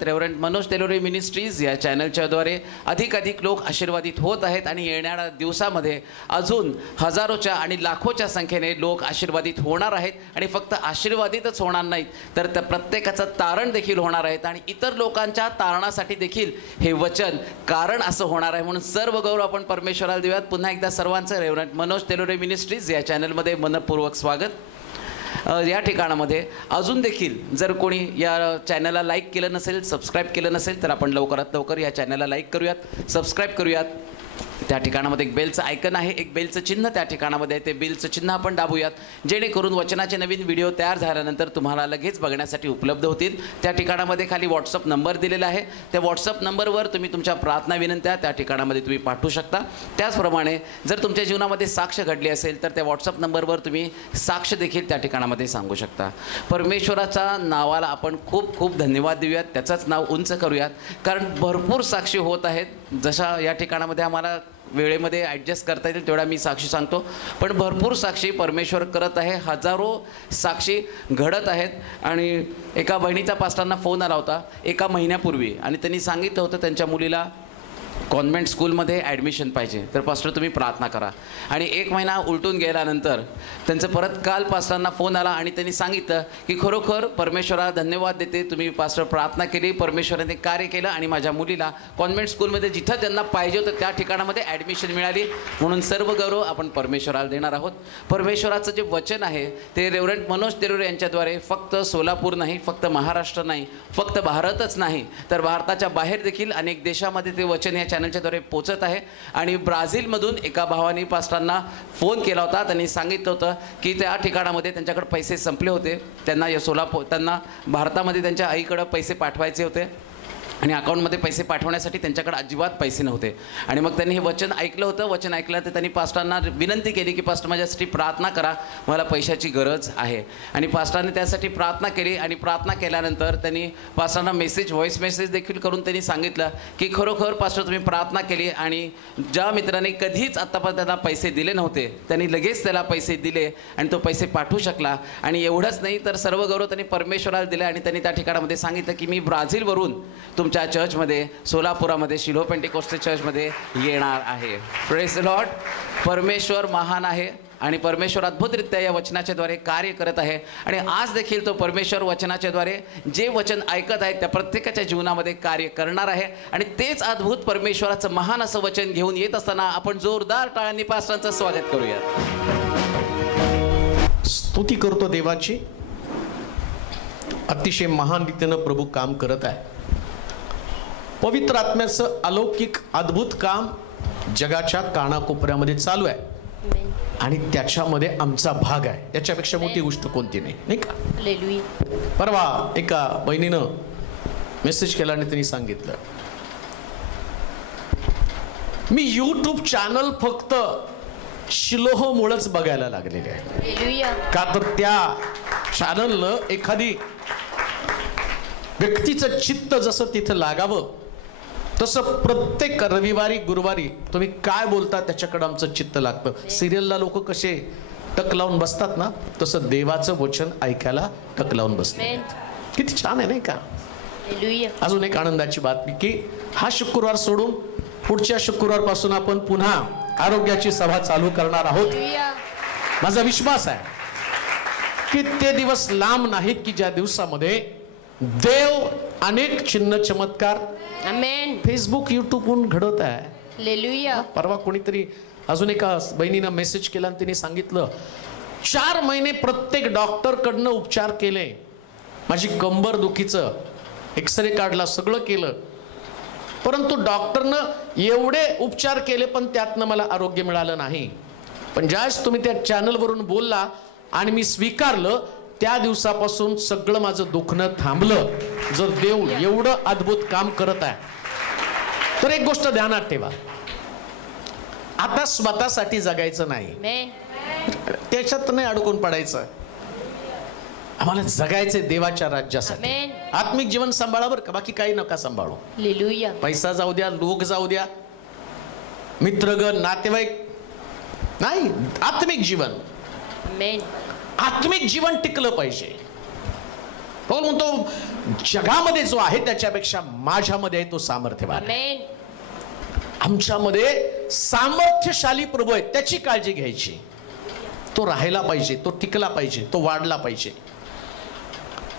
Reverend Manoj Telore ministries या चॅनलच्या द्वारे अधिकाधिक लोक आशीर्वादित होत आहेत आणि येणाऱ्या दिवसामध्ये अजून हजारोच्या आणि लाखोच्या संख्येने लोक आशीर्वादित होणार आहेत आणि फक्त आशीर्वादितच होणार नाहीत तर त्या प्रत्येकाचं तारण देखील होणार आहेत आणि इतर लोकांच्या तारणासाठी देखील हे वचन कारण असं होणार आहे. म्हणून सर्व गौरव आपण परमेश्वराला देऊयात. पुन्हा एकदा सर्वांचं रेव्हरंड मनोज तेलोरे मिनिस्ट्रीज या चॅनलमध्ये मनपूर्वक स्वागत. या ठिकाणामध्ये अजून देखील जर कोणी या चॅनलला लाईक केलं नसेल, सबस्क्राईब केलं नसेल तर आपण लवकरात लवकर या चॅनलला लाईक करूयात, सबस्क्राईब करूयात. त्या ठिकाणामध्ये एक बेलचं आयकन आहे, एक बेलचं चिन्ह त्या ठिकाणामध्ये आहे, ते बेलचं चिन्ह आपण दाबूयात जेणेकरून वचनाचे नवीन व्हिडिओ तयार झाल्यानंतर तुम्हाला लगेच बघण्यासाठी उपलब्ध होतील. त्या ठिकाणामध्ये खाली व्हॉट्सअप नंबर दिलेला आहे, त्या व्हॉट्सअप नंबरवर तुम्ही तुमच्या प्रार्थना विनंत्या त्या ठिकाणामध्ये तुम्ही पाठवू शकता. त्याचप्रमाणे जर तुमच्या जीवनामध्ये साक्ष घडली असेल तर त्या व्हॉट्सअप नंबरवर तुम्ही साक्ष देखील त्या ठिकाणामध्ये सांगू शकता. परमेश्वराच्या नावाला आपण खूप खूप धन्यवाद देऊयात, त्याचंच नाव उंच करूयात, कारण भरपूर साक्षी होत आहेत. जशा या ठिकाणामध्ये आम्हाला वेळेमध्ये ॲडजस्ट करता येतील तेवढा मी साक्षी सांगतो, पण भरपूर साक्षी परमेश्वर करत आहे, हजारो साक्षी घडत आहेत. आणि एका बहिणीचा पास्टरांना फोन आला होता एका महिन्यापूर्वी आणि त्यांनी सांगितलं होतं त्यांच्या मुलीला कॉन्व्हेंट स्कूलमध्ये ॲडमिशन पाहिजे, तर पास्टर तुम्ही प्रार्थना करा. आणि एक महिना उलटून गेल्यानंतर त्यांचं परत काल पास्टरांना फोन आला आणि त्यांनी सांगितलं की खरोखर परमेश्वराला धन्यवाद देते, तुम्ही पास्टर प्रार्थना केली, परमेश्वराने कार्य केलं आणि माझ्या मुलीला कॉन्व्हेंट स्कूलमध्ये जिथं त्यांना पाहिजे होतं त्या ठिकाणामध्ये ॲडमिशन मिळाली. म्हणून सर्व गौरव आपण परमेश्वराला देणार आहोत. परमेश्वराचं जे वचन आहे ते रेव्हरंड मनोज तेलोरे यांच्याद्वारे फक्त सोलापूर नाही, फक्त महाराष्ट्र नाही, फक्त भारतच नाही तर भारताच्या बाहेर देखील अनेक देशामध्ये ते वचन या चॅनलच्याद्वारे पोचत आहे. आणि ब्राझीलमधून एका भावानी पास्टरांना फोन केला होता, त्यांनी सांगितलं होतं की त्या ठिकाणामध्ये त्यांच्याकडे पैसे संपले होते, त्यांना भारतामध्ये त्यांच्या आईकडे पैसे पाठवायचे होते आणि अकाउंटमध्ये पैसे पाठवण्यासाठी त्यांच्याकडे अजिबात पैसे नव्हते. आणि मग त्यांनी हे वचन ऐकलं होतं. वचन ऐकलं तर त्यांनी पास्टरांना विनंती केली की पास्टर माझ्यासाठी प्रार्थना करा, मला पैशाची गरज आहे. आणि पास्टरांनी त्यासाठी प्रार्थना केली आणि प्रार्थना केल्यानंतर त्यांनी पास्टरांना व्हॉइस मेसेज देखील करून त्यांनी सांगितलं की खरोखर पास्टर तुम्ही प्रार्थना केली आणि ज्या मित्रांनी कधीच आत्तापर्यंत त्याला पैसे दिले नव्हते त्यांनी लगेच त्याला पैसे दिले आणि तो पैसे पाठवू शकला. आणि एवढंच नाही तर सर्व गौरव त्यांनी परमेश्वराला दिले. आणि त्यांनी त्या ठिकाणामध्ये सांगितलं की मी ब्राझीलवरून तुमच्या चर्चमध्ये सोलापुरामध्ये शिलो पेंटिकोस्टल चर्चमध्ये येणार आहे. Praise the Lord. परमेश्वर महान आहे आणि परमेश्वर अद्भुतरित्या या वचनाच्याद्वारे कार्य करत आहे. आणि आज देखील तो परमेश्वर वचनाच्याद्वारे जे वचन ऐकत आहेत त्या प्रत्येकाच्या जीवनामध्ये कार्य करणार आहे. आणि तेच अद्भुत परमेश्वराचं महान असं वचन घेऊन येत असताना आपण जोरदार टाळ्यांनी पास्टरांचं स्वागत करूया. स्तुती करतो देवाची. अतिशय महान रीतीनं प्रभू काम करत आहे. पवित्र आत्म्याचं अलौकिक अद्भुत काम जगाच्या कानाकोपऱ्यामध्ये चालू आहे आणि त्याच्यामध्ये आमचा भाग आहे. याच्यापेक्षा मोठी गोष्ट कोणती नाही, नाही का? परवा एका बहिणीनं मेसेज केला आणि त्यांनी सांगितलं मी यूट्यूब चॅनल फक्त शिलोह मुळेच बघायला लागलेले आहे. का तर त्या चॅनलनं एखादी व्यक्तीचं चित्त जसं तिथं लागावं तसं प्रत्येक रविवारी गुरुवारी तुम्ही काय बोलता त्याच्याकडे आमचं चित्त लागतं. सिरियलला लोक कसे टक लावून बसतात ना, तसं देवाचं वचन ऐकायला टक लावून बसते. किती छान आहे नाही का? अजून एक आनंदाची बातमी की हा शुक्रवार सोडून पुढच्या शुक्रवार पासून आपण पुन्हा आरोग्याची सभा चालू करणार आहोत. माझा विश्वास आहे की ते दिवस लांब नाहीत की ज्या दिवसामध्ये देव अनेक चिन्ह चमत्कार फेसबुक यूट्यूबवरून घडवत आहे. परवा कोणीतरी अजून एका बहिणीनं मेसेज केला आणि तिने सांगितलं 4 महिने प्रत्येक डॉक्टर कडनं उपचार केले, माझी कंबर दुखीचं एक्सरे काढला, सगळं केलं, परंतु डॉक्टरनं एवढे उपचार केले पण त्यातनं मला आरोग्य मिळालं नाही. पण ज्यावेळेस तुम्ही त्या चॅनलवरून बोलला आणि मी स्वीकारलं त्या दिवसापासून सगळं माझं दुखणं थांबलं. जर देव एवढं अद्भुत काम करत आहे तर एक गोष्ट ध्यानात ठेवा, आता स्वतःसाठी जगायचं नाही, आमेन. त्याच्यात नाही अडकून पडायचं. आम्हाला जगायचे देवाच्या राज्यासाठी. आमेन. आत्मिक जीवन सांभाळा बरं का, बाकी काही नका सांभाळू. हालेलुया. पैसा जाऊ द्या, लोक जाऊ द्या, मित्रगण, नातेवाईक नाही. आत्मिक जीवन, आमेन. आत्मिक जीवन टिकलं पाहिजे. पौल म्हणतो जगामध्ये जो आहे त्याच्यापेक्षा माझ्यामध्ये आहे तो सामर्थ्यवान आहे. आमेन. आमच्यामध्ये सामर्थ्यशाली प्रभू आहे, त्याची काळजी घ्यायची. तो राहायला पाहिजे, तो टिकला पाहिजे, तो वाढला पाहिजे.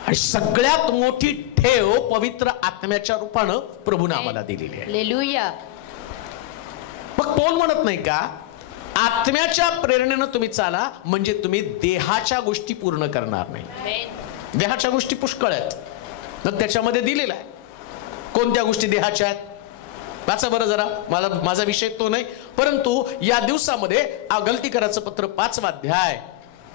आणि सगळ्यात मोठी ठेव पवित्र आत्म्याच्या रूपानं प्रभूने आम्हाला दिलेली आहे. हालेलुया. मग पौल म्हणत नाही का आत्म्याच्या प्रेरणेनं तुम्ही चाला, म्हणजे तुम्ही देहाच्या गोष्टी पूर्ण करणार नाही. आमेन. देहाच्या गोष्टी पुष्कळ आहेत, मग त्याच्यामध्ये दिलेला आहे. कोणत्या गोष्टी देहाच्या आहेत वाचा बरं जरा. माझा विषय तो नाही, परंतु या दिवसामध्ये गलती करायचं पत्र 5वा अध्याय.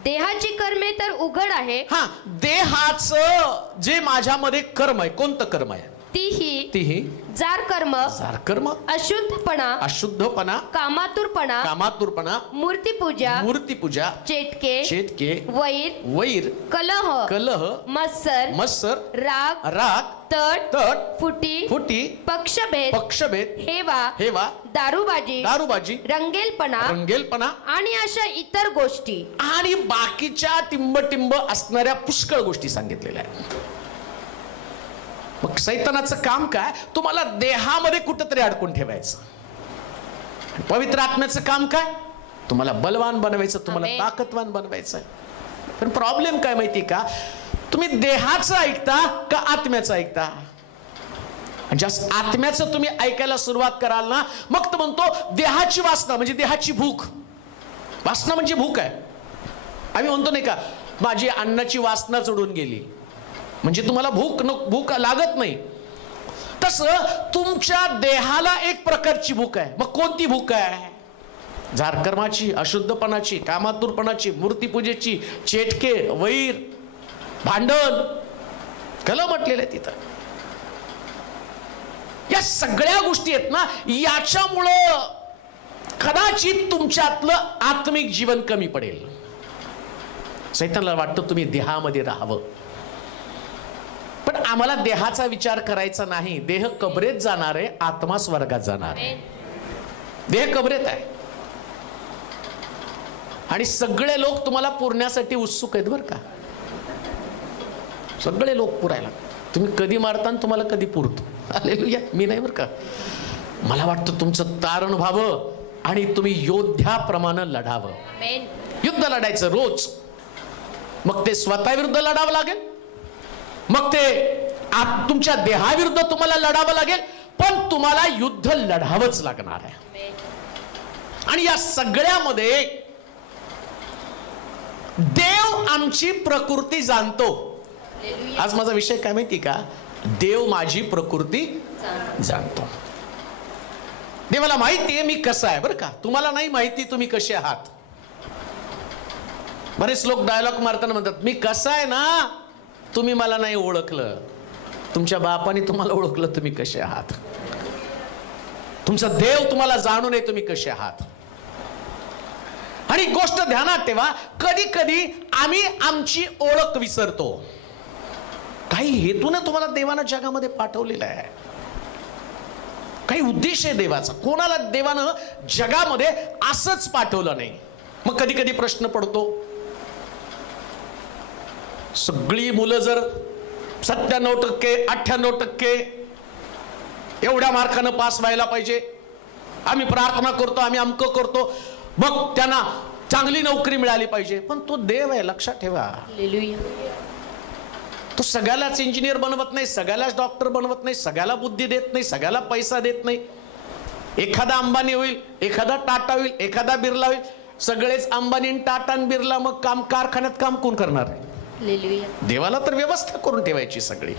देहाची कर्मे तर उघड आहे. हा, देहाचं जे माझ्यामध्ये कर्म आहे, कोणतं कर्म आहे? तीही जार कर्म, जार कर्म, अशुद्धपणा, अशुद्धपणा, कामातुरपणा, कामातुरपणा, मूर्तिपूजा, मूर्तिपूजा, चेटके, वैर, कलह, मत्सर, राग, तट, फुटी, पक्षभेद, हेवा, दारूबाजी, रंगेलपणा आणि अशा इतर गोष्टी आणि बाकीच्या टिंब असणाऱ्या पुष्कळ गोष्टी सांगितलेल्या आहेत. मग सैतानाचं काम काय? तुम्हाला देहामध्ये कुठंतरी अडकून ठेवायचं. पवित्र आत्म्याचं काम काय? तुम्हाला बलवान बनवायचं, तुम्हाला ताकदवान बनवायचं. पण प्रॉब्लेम काय माहिती का, तुम्ही देहाचं ऐकता का आत्म्याचं ऐकता? जास्त आत्म्याचं तुम्ही ऐकायला सुरुवात कराल ना, मग तो म्हणतो देहाची वासना म्हणजे देहाची भूक. वासना म्हणजे भूक आहे. आम्ही म्हणतो नाही का माझी अन्नाची वासना उडून गेली, म्हणजे तुम्हाला भूक लागत नाही. तसं तुमच्या देहाला एक प्रकारची भूक आहे. मग कोणती भूक आहे? झारकर्माची, अशुद्धपणाची, कामातुरपणाची, मूर्तिपूजेची, चेटके, वैर, भांडण, कलह म्हटलेलं आहे तिथं. या सगळ्या गोष्टी आहेत ना, याच्यामुळं कदाचित तुमच्यातलं आत्मिक जीवन कमी पडेल. सैतानाला वाटतं तुम्ही देहामध्ये राहावं, पण आम्हाला देहाचा विचार करायचा नाही. देह कबरेत जाणार आहे, आत्मा स्वर्गात जाणार आहे. देह कबरेत आहे आणि सगळे लोक तुम्हाला पुरण्यासाठी उत्सुक आहेत बरं का. सगळे लोक पुरायला. तुम्ही कधी मारता आणि तुम्हाला कधी पुरतो. हालेलुया. मी नाही बरं का. मला वाटतं तुमचं तारण व्हावं आणि तुम्ही योद्ध्याप्रमाणे लढावं. युद्ध लढायचं रोज. मग ते स्वतःविरुद्ध लढावं लागेल, मग ते तुमच्या देहाविरुद्ध तुम्हाला लढावं लागेल, पण तुम्हाला युद्ध लढावंच लागणार आहे. आणि या सगळ्यामध्ये देव आमची प्रकृती जाणतो. आज माझा विषय काय माहिती का, देव माझी प्रकृती जाणतो. देवाला माहिती आहे मी कसा आहे बरं का. तुम्हाला नाही माहिती तुम्ही कसे आहात. बरेच लोक डायलॉग मारताना म्हणतात मी कसा आहे ना, तुम्ही मला नाही ओळखलं. तुमच्या बापाने तुम्हाला ओळखलं तुम्ही कसे आहात. तुमचा देव तुम्हाला जाणून आहे तुम्ही कसे आहात. आणि गोष्ट ध्यानात ठेवा, कधी कधी आम्ही आमची ओळख विसरतो. काही हेतूने तुम्हाला देवानं जगामध्ये पाठवलेलं आहे, काही उद्देश आहे देवाचा. कोणाला देवानं जगामध्ये असंच पाठवलं नाही. मग कधी कधी प्रश्न पडतो, सगळी मुलं जर 97%, 98% एवढ्या मार्कानं पास व्हायला पाहिजे, आम्ही प्रार्थना करतो, आम्ही अमकं करतो, मग त्यांना चांगली नोकरी मिळाली पाहिजे. पण तो देव आहे, लक्षात ठेवा. तो सगळ्यालाच इंजिनियर बनवत नाही, सगळ्यालाच डॉक्टर बनवत नाही, सगळ्याला बुद्धी देत नाही, सगळ्याला पैसा देत नाही. एखादा अंबानी होईल, एखादा टाटा होईल, एखादा बिर्ला होईल. सगळेच अंबानी, टाटा आणि बिर्ला, मग काम कारखान्यात काम कोण करणार आहे? देवाला तर व्यवस्था करून ठेवायची सगळी.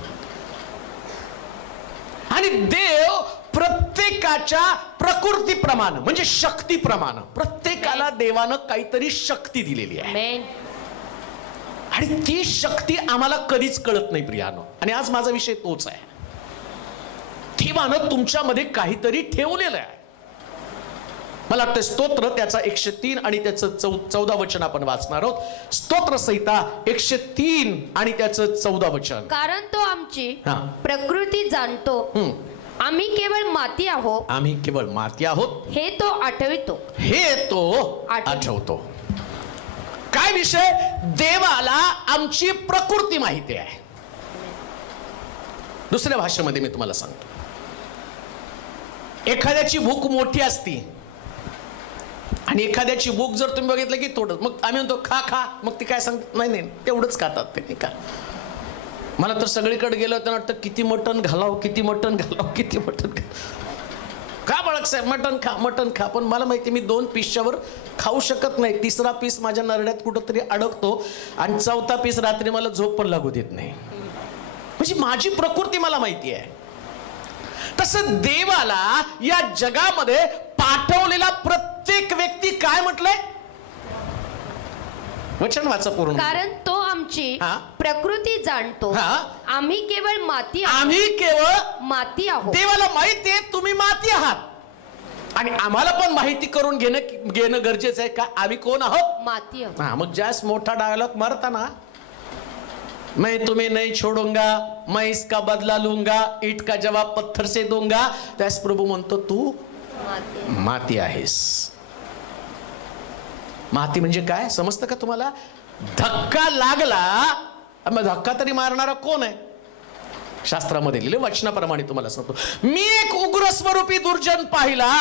आणि देव प्रत्येकाच्या प्रकृतीप्रमाणे म्हणजे शक्तीप्रमाणे, प्रत्येकाला देवानं काहीतरी शक्ती दिलेली आहे. आणि ती शक्ती आम्हाला कधीच कळत नाही प्रियानो. आणि आज माझा विषय तोच आहे. देवानं तुमच्यामध्ये काहीतरी ठेवलेलं आहे. मला वाटतं स्तोत्र त्याचा 103 आणि त्याचं 14 वचन आपण वाचणार आहोत. स्तोत्र संहिता 103 आणि त्याचं 14 वचन. कारण तो आमची प्रकृती जाणतो, आम्ही केवळ माती आहोत. आम्ही केवळ माती आहोत हे तो आठवितो. हे तो आठवतो. काय विषय? देवाला आमची प्रकृती माहिती आहे. दुसऱ्या भाषेमध्ये मी तुम्हाला सांगतो, एखाद्याची भूक मोठी असती आणि एखाद्याची भूक जर तुम्ही बघितलं की थोडं, मग आम्ही म्हणतो खा खा, मग ती काय सांगतात? नाही नाही, तेवढंच खातात ते, नाही का? मला तर सगळीकडे गेलं तर वाटतं किती मटण घालाव, किती मटण घालाव, किती मटण का बाळक साहेब, मटण खा, मटण खा. पण मला माहिती मी 2 पीसच्या वर खाऊ शकत नाही. 3रा पीस माझ्या नरड्यात कुठंतरी अडकतो आणि 4था पीस रात्री मला झोप पण लागू देत नाही. म्हणजे माझी प्रकृती मला माहिती आहे. तसं देवाला या जगामध्ये पाठवलेला प्रत्येक व्यक्ती काय म्हटलंय? वचन वाचा पूर्ण. कारण तो आमची प्रकृती जाणतो, आम्ही केवळ माती आहोत. आम्ही केवळ माती आहोत. देवाला माहिती आहे तुम्ही माती आहात आणि आम्हाला पण माहिती करून घेणं गरजेचं आहे का आम्ही कोण आहोत? माती आहोत. मग जास्त मोठा डायलॉग मारता ना, मैं तुम्हें नहीं छोड़ूंगा, मैं इसका बदला लूंगा, ईट का जवाब पत्थर से दूंगा, त्यास प्रभू म्हणतो तू माती आहेस. माती म्हणजे काय समजतं का तुम्हाला? धक्का लागला, मग धक्का तरी मारणारा कोण आहे? शास्त्रामध्ये लिहिले वचनाप्रमाणे तुम्हाला सांगतो. मी एक उग्र स्वरूपी दुर्जन पाहिला,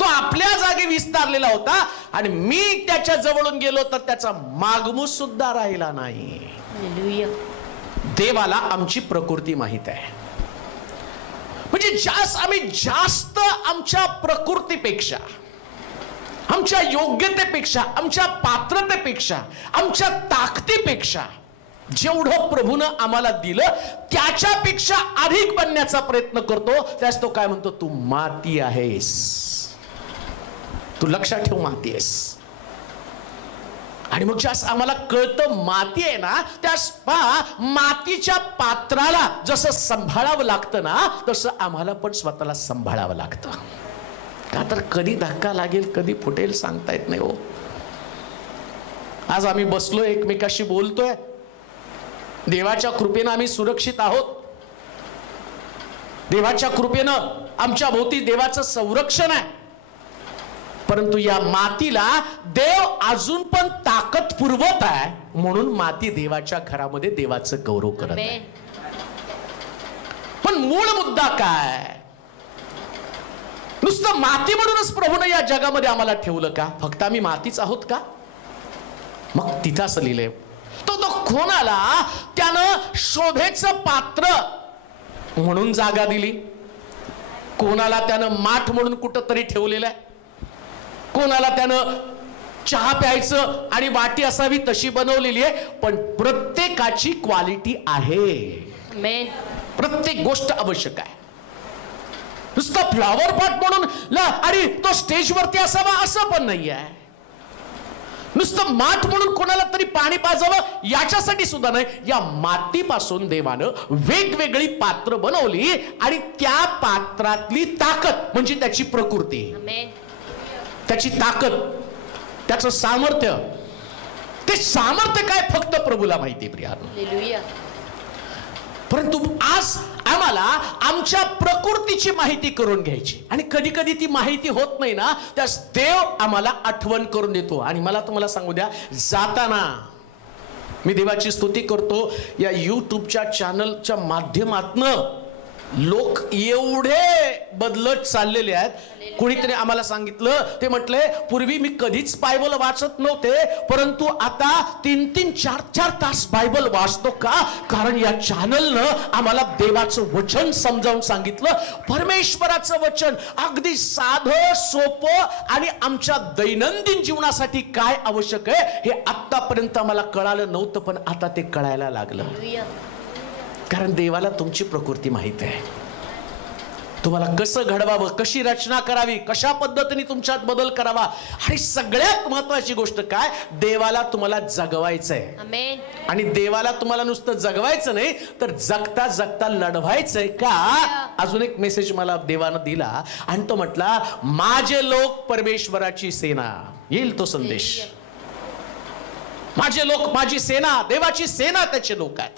तो आपल्या जागी विस्तारलेला होता आणि मी त्याच्या जवळून गेलो तर त्याचा मागमूस सुद्धा राहिला नाही. देवाला आमची प्रकृती माहित आहे. म्हणजे आम्ही जास्त आमच्या प्रकृतीपेक्षा, आमच्या योग्यतेपेक्षा, आमच्या पात्रतेपेक्षा, आमच्या ताकदीपेक्षा जेवढं प्रभूनं आम्हाला दिलं त्याच्यापेक्षा अधिक बनण्याचा प्रयत्न करतो. त्यास तो काय म्हणतो? तू माती आहेस. तू लक्षात ठेव, माती आहेस. आणि मग ज्यास आम्हाला कळतं माती आहे ना, त्यास मातीच्या पात्राला जसं सांभाळावं लागतं ना, तसं आम्हाला पण स्वतःला सांभाळावं लागतं. का तर कधी धक्का लागेल, कधी फुटेल सांगता येत नाही हो. आज आम्ही बसलो एकमेकाशी बोलतोय, देवाच्या कृपेनं आम्ही सुरक्षित आहोत. देवाच्या कृपेनं आमच्या भोवती देवाचं संरक्षण आहे. परंतु या मातीला देव अजून पण ताकद पुरवत आहे, म्हणून माती देवाच्या घरामध्ये देवाचं गौरव करत आहे. पण मूळ मुद्दा काय? नुसतं माती म्हणूनच प्रभूनं या जगामध्ये आम्हाला ठेवलं का? फक्त आम्ही मातीच आहोत का? मग तिथं असं लिहिलंय, तो कोणाला त्यानं शोभेचं पात्र म्हणून जागा दिली, कोणाला त्यानं माठ म्हणून कुठं तरी ठेवलेलं आहे, कोणाला त्यानं चहा प्यायचं आणि वाटी असावी तशी बनवलेली आहे. पण प्रत्येकाची क्वालिटी आहे. प्रत्येक गोष्ट आवश्यक आहे. नुसतं फ्लॉवर पॉट म्हणून आणि तो स्टेजवरती असावा असं पण नाही आहे. नुसतं माठ म्हणून कोणाला तरी पाणी पाजावं याच्यासाठी सुद्धा नाही. या मातीपासून देवानं वेगवेगळी पात्र बनवली आणि त्या पात्रातली ताकद म्हणजे त्याची प्रकृती, त्याची ताकद, त्याचं सामर्थ्य, ते सामर्थ्य काय फक्त प्रभूला माहिती प्रियानो. परंतु आज आम्हाला आमच्या प्रकृतीची माहिती करून घ्यायची आणि कधी कधी ती माहिती होत नाही ना, त्यास देव आम्हाला आठवण करून देतो. आणि मला तुम्हाला सांगू द्या, जाताना मी देवाची स्तुती करतो, या युट्यूबच्या चॅनलच्या माध्यमातनं लोक एवढे बदलत चाललेले आहेत. कुणीतरी आम्हाला सांगितलं, ते म्हटले पूर्वी मी कधीच बायबल वाचत नव्हते, परंतु आता 3-3, 4-4 तास बायबल वाचतो. का? कारण या चॅनलनं आम्हाला देवाचं वचन समजावून सांगितलं. परमेश्वराचं वचन अगदी साधं सोपं आणि आमच्या दैनंदिन जीवनासाठी काय आवश्यक आहे हे आतापर्यंत आम्हाला कळालं नव्हतं, पण आता ते कळायला लागलं. कारण देवाला तुमची प्रकृती माहित आहे. तुम्हाला कसं घडवावं, कशी रचना करावी, कशा पद्धतीने तुमच्यात बदल करावा, आणि सगळ्यात महत्वाची गोष्ट काय, देवाला तुम्हाला जगवायचंय. आमेन. आणि देवाला तुम्हाला नुसतं जगवायचं नाही तर जगता जगता लढवायचंय का. अजून एक मेसेज मला देवानं दिला आणि तो म्हटला, माझे लोक परमेश्वराची सेना. येईल तो संदेश. माझे लोक, माझी सेना, देवाची सेना त्याचे लोक आहेत.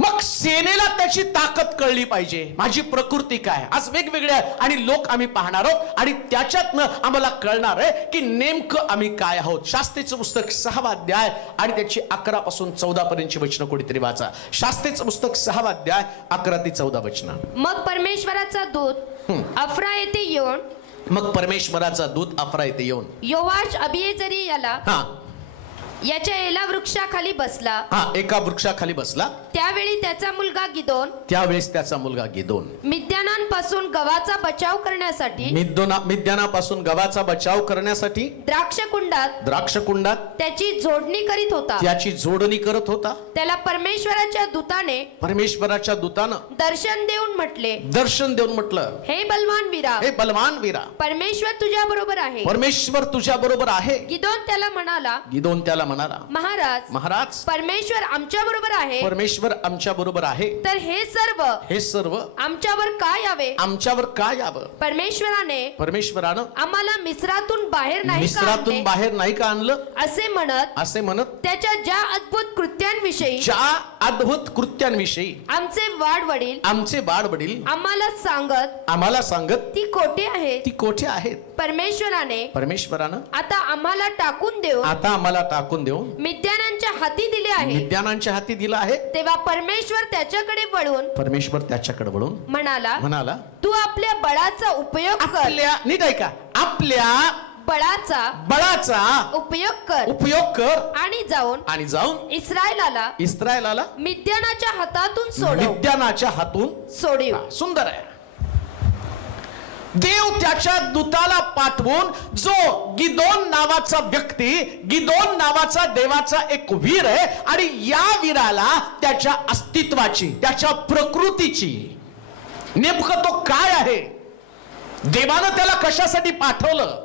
मग सेनेला त्याची ताकद कळली पाहिजे. माझी प्रकृती काय, आज वेगवेगळ्या आणि लोक आम्ही पाहणार आहोत आणि त्याच्यातनं आम्हाला कळणार आहे की नेमकं आम्ही काय आहोत. शास्त्रेचं पुस्तक 6वा अध्याय आणि त्याची 11 पासून 14 पर्यंतची वचनं कोणीतरी वाचा. शास्त्रेचं पुस्तक 6वा अध्याय 11 ते 14 वचनं. मग परमेश्वराचा दूत अफ्रा येथे येऊन, मग परमेश्वराचा दूत अफ्रा येथे येऊन योवाश अबिएजरी याला याच्या एला वृक्षाखाली बसला. एका वृक्षाखाली बसला. त्यावेळी त्याचा मुलगा गिदोन, त्यावेळेस त्याचा मुलगा गिदोन मिद्यानांपासून गव्हाचा बचाव करण्यासाठी, मिद्यानापासून गव्हाचा बचाव करण्यासाठी द्राक्षकुंडात त्याची जोडणी करीत होता. त्याची जोडणी करत होता. त्याला परमेश्वराच्या दूतानं दर्शन देऊन म्हटलं, हे बलवान वीरा, परमेश्वर तुझ्या बरोबर आहे. परमेश्वर तुझ्या बरोबर आहे. गिदोन त्याला म्हणाला, महाराज, परमेश्वर आमच्या बरोबर आहे. परमेश्वर आमच्या बरोबर आहे. तर हे सर्व आमच्यावर काय यावं. परमेश्वरानं आम्हाला मिस्रातून बाहेर नाही का आणलं. असे म्हणत त्याच्या ज्या अद्भुत कृत्यांविषयी आमचे वाडवडील आम्हाला सांगत ती कोठे आहेत. परमेश्वरानं आता आम्हाला टाकून देऊन मिद्यानांच्या हाती दिला आहे. तेव्हा परमेश्वर त्याच्याकडे वळून म्हणाला, तू आपल्या बळाचा उपयोग कर. नीट ऐका, आपल्या बळाचा उपयोग कर आणि जाऊन इस्रायलाला मिद्यानाच्या हातातून सोडव. सुंदर आहे. देव त्याच्या दूताला पाठवून, जो गिदोन नावाचा व्यक्ती, गिदोन नावाचा देवाचा एक वीर आहे, आणि या वीराला त्याच्या अस्तित्वाची, त्याच्या प्रकृतीची, नेमकं तो काय आहे, देवानं त्याला कशासाठी पाठवलं,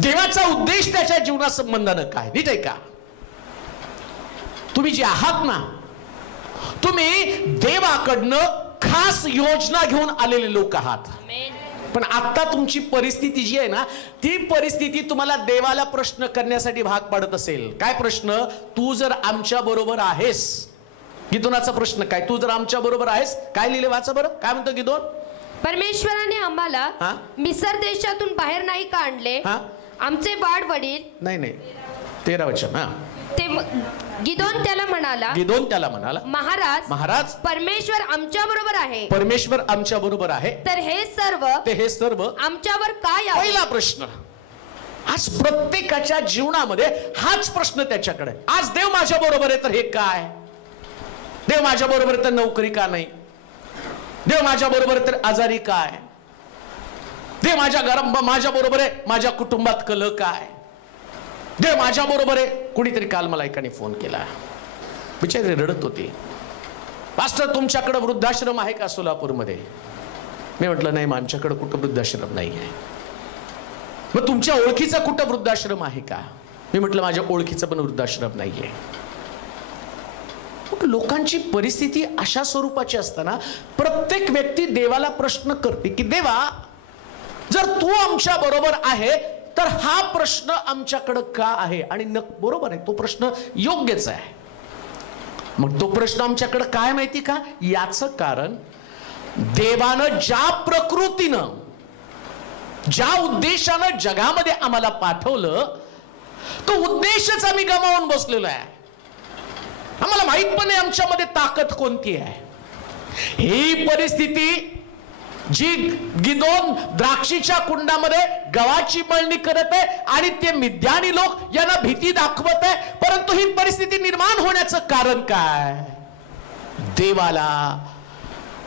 देवाचा उद्देश त्याच्या जीवनासंबंधानं काय. नीट आहे का, तुम्ही जे आहात ना, तुम्ही देवाकडनं खास योजना घेऊन आलेले लोक आहात. पण आता तुमची परिस्थिती जी आहे ना, ती परिस्थिती तुम्हाला देवाला प्रश्न करण्यासाठी भाग पाडत असेल. काय प्रश्न, तू जर आमच्या बरोबर आहेस. गिदोनाचा प्रश्न काय, तू जर आमच्या बरोबर आहेस. काय लिहिले, वाचा बरं, काय म्हणतो गिदोन. परमेश्वराने आम्हाला मिस्र देशातून बाहेर नाही का आणले. आमचे वाडवडील, नाही 13 वचन. गिदोन त्याला म्हणाला, महाराज, परमेश्वर आमच्या बरोबर आहे. तर हे सर्व आमच्यावर काय. पहिला प्रश्न, आज प्रत्येकाच्या जीवनामध्ये हाच प्रश्न त्याच्याकडे. आज देव माझ्या बरोबर आहे तर हे काय, देव माझ्या बरोबर आहे तर नोकरी का नाही, देव माझ्या बरोबर तर आजारी काय, देव माझ्या बरोबर आहे माझ्या कुटुंबात कलह काय, देव माझ्या बरोबर आहे. कुणीतरी काल मला एकाने फोन केला, बिचारी रडत होती, पास्टर तुमच्याकडे वृद्धाश्रम आहे का सोलापूरमध्ये. मी म्हटलं नाही, आमच्याकडे कुठं वृद्धाश्रम नाही आहे. मग तुमच्या ओळखीचा कुठं वृद्धाश्रम आहे का. मी म्हटलं माझ्या ओळखीचा पण वृद्धाश्रम नाहीये. लोकांची परिस्थिती अशा स्वरूपाची असताना प्रत्येक व्यक्ती देवाला प्रश्न करते की देवा, जर तू आमच्या बरोबर आहे तर हा प्रश्न आमच्याकडे का आहे. आणि बरोबर आहे, तो प्रश्न योग्यच आहे. मग तो प्रश्न आमच्याकडे काय माहिती का, याचं कारण देवानं ज्या प्रकृतीनं, ज्या उद्देशानं जगामध्ये आम्हाला पाठवलं, तो उद्देशच आम्ही गमावून बसलेलो आहे. आम्हाला माहित पण नाही आमच्यामध्ये ताकद कोणती आहे. ही परिस्थिती जी गिदोन द्राक्षीच्या कुंडामध्ये गव्हाची मळणी करत आहे आणि ते मिद्यानी लोक यांना भीती दाखवत आहे. परंतु ही परिस्थिती निर्माण होण्याचं कारण काय, देवाला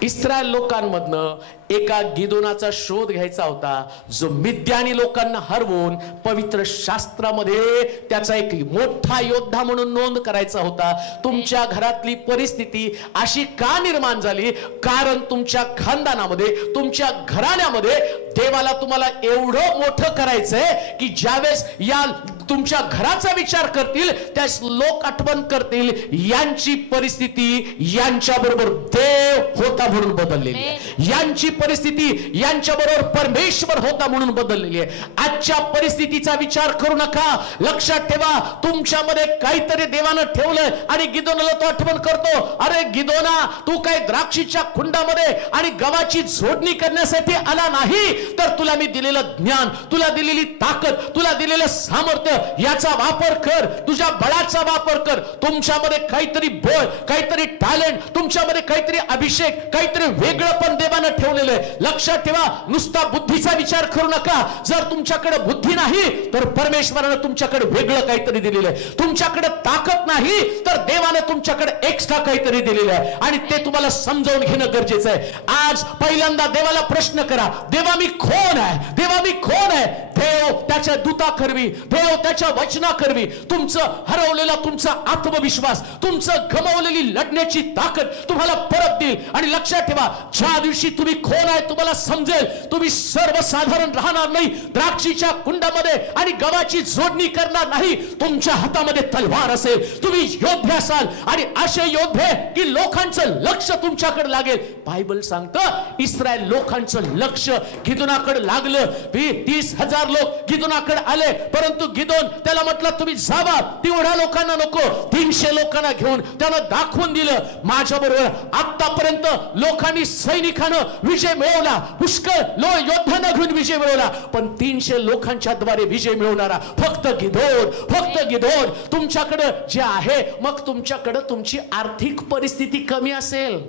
इस्रायल लोकांमधनं एका गिदोनाचा शोध घ्यायचा होता, जो मिद्यानी लोकांना हरवून पवित्र शास्त्रामध्ये त्याचा एक मोठा योद्धा म्हणून नोंद करायचा होता. तुमच्या घरातली परिस्थिती अशी का निर्माण झाली? कारण तुमच्या खानदानामध्ये, तुमच्या घराण्यामध्ये देवाला तुम्हाला एवढं मोठं करायचंय की ज्यावेळेस या तुमच्या घराचा विचार करतील त्यास लोक आठवण करतील यांची परिस्थिती यांच्या बरोबर देव होता म्हणून बदललेली आहे, यांची परिस्थिती यांच्या बरोबर परमेश्वर होता म्हणून बदललेली आहे. आजच्या परिस्थितीचा विचार करू नका. लक्षात ठेवा, तुमच्यामध्ये काहीतरी देवानं ठेवलंय आणि गिदोनाला तो आठवण करतो, अरे गिदोना, तू काय द्राक्षीच्या कुंडामध्ये आणि गव्हाची जोडणी करण्यासाठी आला नाही, तर तुला मी दिलेलं ज्ञान, तुला दिलेली ताकद, तुला दिलेलं सामर्थ्य याचा वापर कर, तुझ्या बळाचा वापर कर. तुमच्यामध्ये काहीतरी बळ, काहीतरी टॅलेंट, तुमच्यामध्ये काहीतरी अभिषेक, काहीतरी वेगळं पण देवानं ठेवलेलं आहे. लक्षात ठेवा, नुसता बुद्धीचा विचार करू नका. जर तुमच्याकडे बुद्धी नाही तर परमेश्वरानं तुमच्याकडे वेगळं काहीतरी दिलेलं आहे. तुमच्याकडे ताकद नाही तर देवानं तुमच्याकडे एक्स्ट्रा काहीतरी दिलेलं आहे आणि ते तुम्हाला समजावून घेणं गरजेचं आहे. आज पहिल्यांदा देवाला प्रश्न करा, देवा मी कोण आहे? देवा मी कोण आहे? देव त्याच्या दूता करवी, देव त्याच्या वचना करवी तुमचं हरवलेला तुमचा आत्मविश्वास, तुमचं गमावलेली लढण्याची ताकद तुम्हाला परत देईल. आणि लक्षात ठेवा, ज्या दिवशी तुम्ही कोण आहे तुम्हाला समजेल, तुम्ही सर्वसाधारण राहणार नाही, द्राक्षीच्या कुंडामध्ये आणि गव्हाची जोडणी करणार नाही, तुमच्या हातामध्ये तलवार असेल, तुम्ही योद्धे असाल आणि असे योद्धे की लोकांचं लक्ष तुमच्याकडे लागेल. बायबल सांगतं इस्रायल लोकांचं लक्ष गिदोनाकडे लागलं. 30,000 लोक गिदोनाकडे आले, परंतु गिदोन त्याला म्हटलं तुम्ही जावा, तेवढ्या लोकांना नको, 300 लोकांना घेऊन त्यानं दाखवून दिलं माझ्या बरोबर आतापर्यंत लोकांनी, सैनिकांना विजय मिळवला, पुष्कळ योद्ध्यांना घेऊन विजय मिळवला, पण 300 लोकांच्या द्वारे विजय मिळवणारा फक्त गिदोन, फक्त गिदोन. तुमच्याकडे जे आहे, मग तुमच्याकडे तुमची आर्थिक परिस्थिती कमी असेल,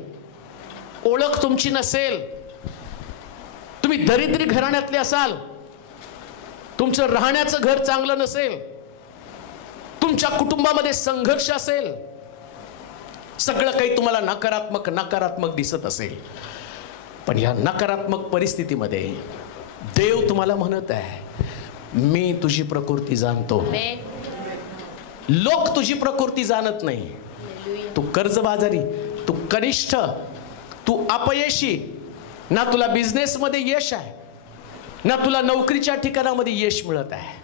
ओळख तुमची नसेल, तुम्ही दरिद्री घराण्यातले असाल, तुमचं राहण्याचं घर चांगलं नसेल, तुमच्या कुटुंबामध्ये संघर्ष असेल, सगळं काही तुम्हाला नकारात्मक दिसत असेल, पण या नकारात्मक परिस्थितीमध्ये देव तुम्हाला म्हणत आहे, मी तुझी प्रकृती जाणतो. लोक तुझी प्रकृती जाणत नाही. तू कर्जबाजारी, तू कनिष्ठ, तू अपयशी, ना तुला बिझनेस मध्ये यश आहे, ना तुला नोकरीच्या ठिकाणामध्ये यश मिळत आहे.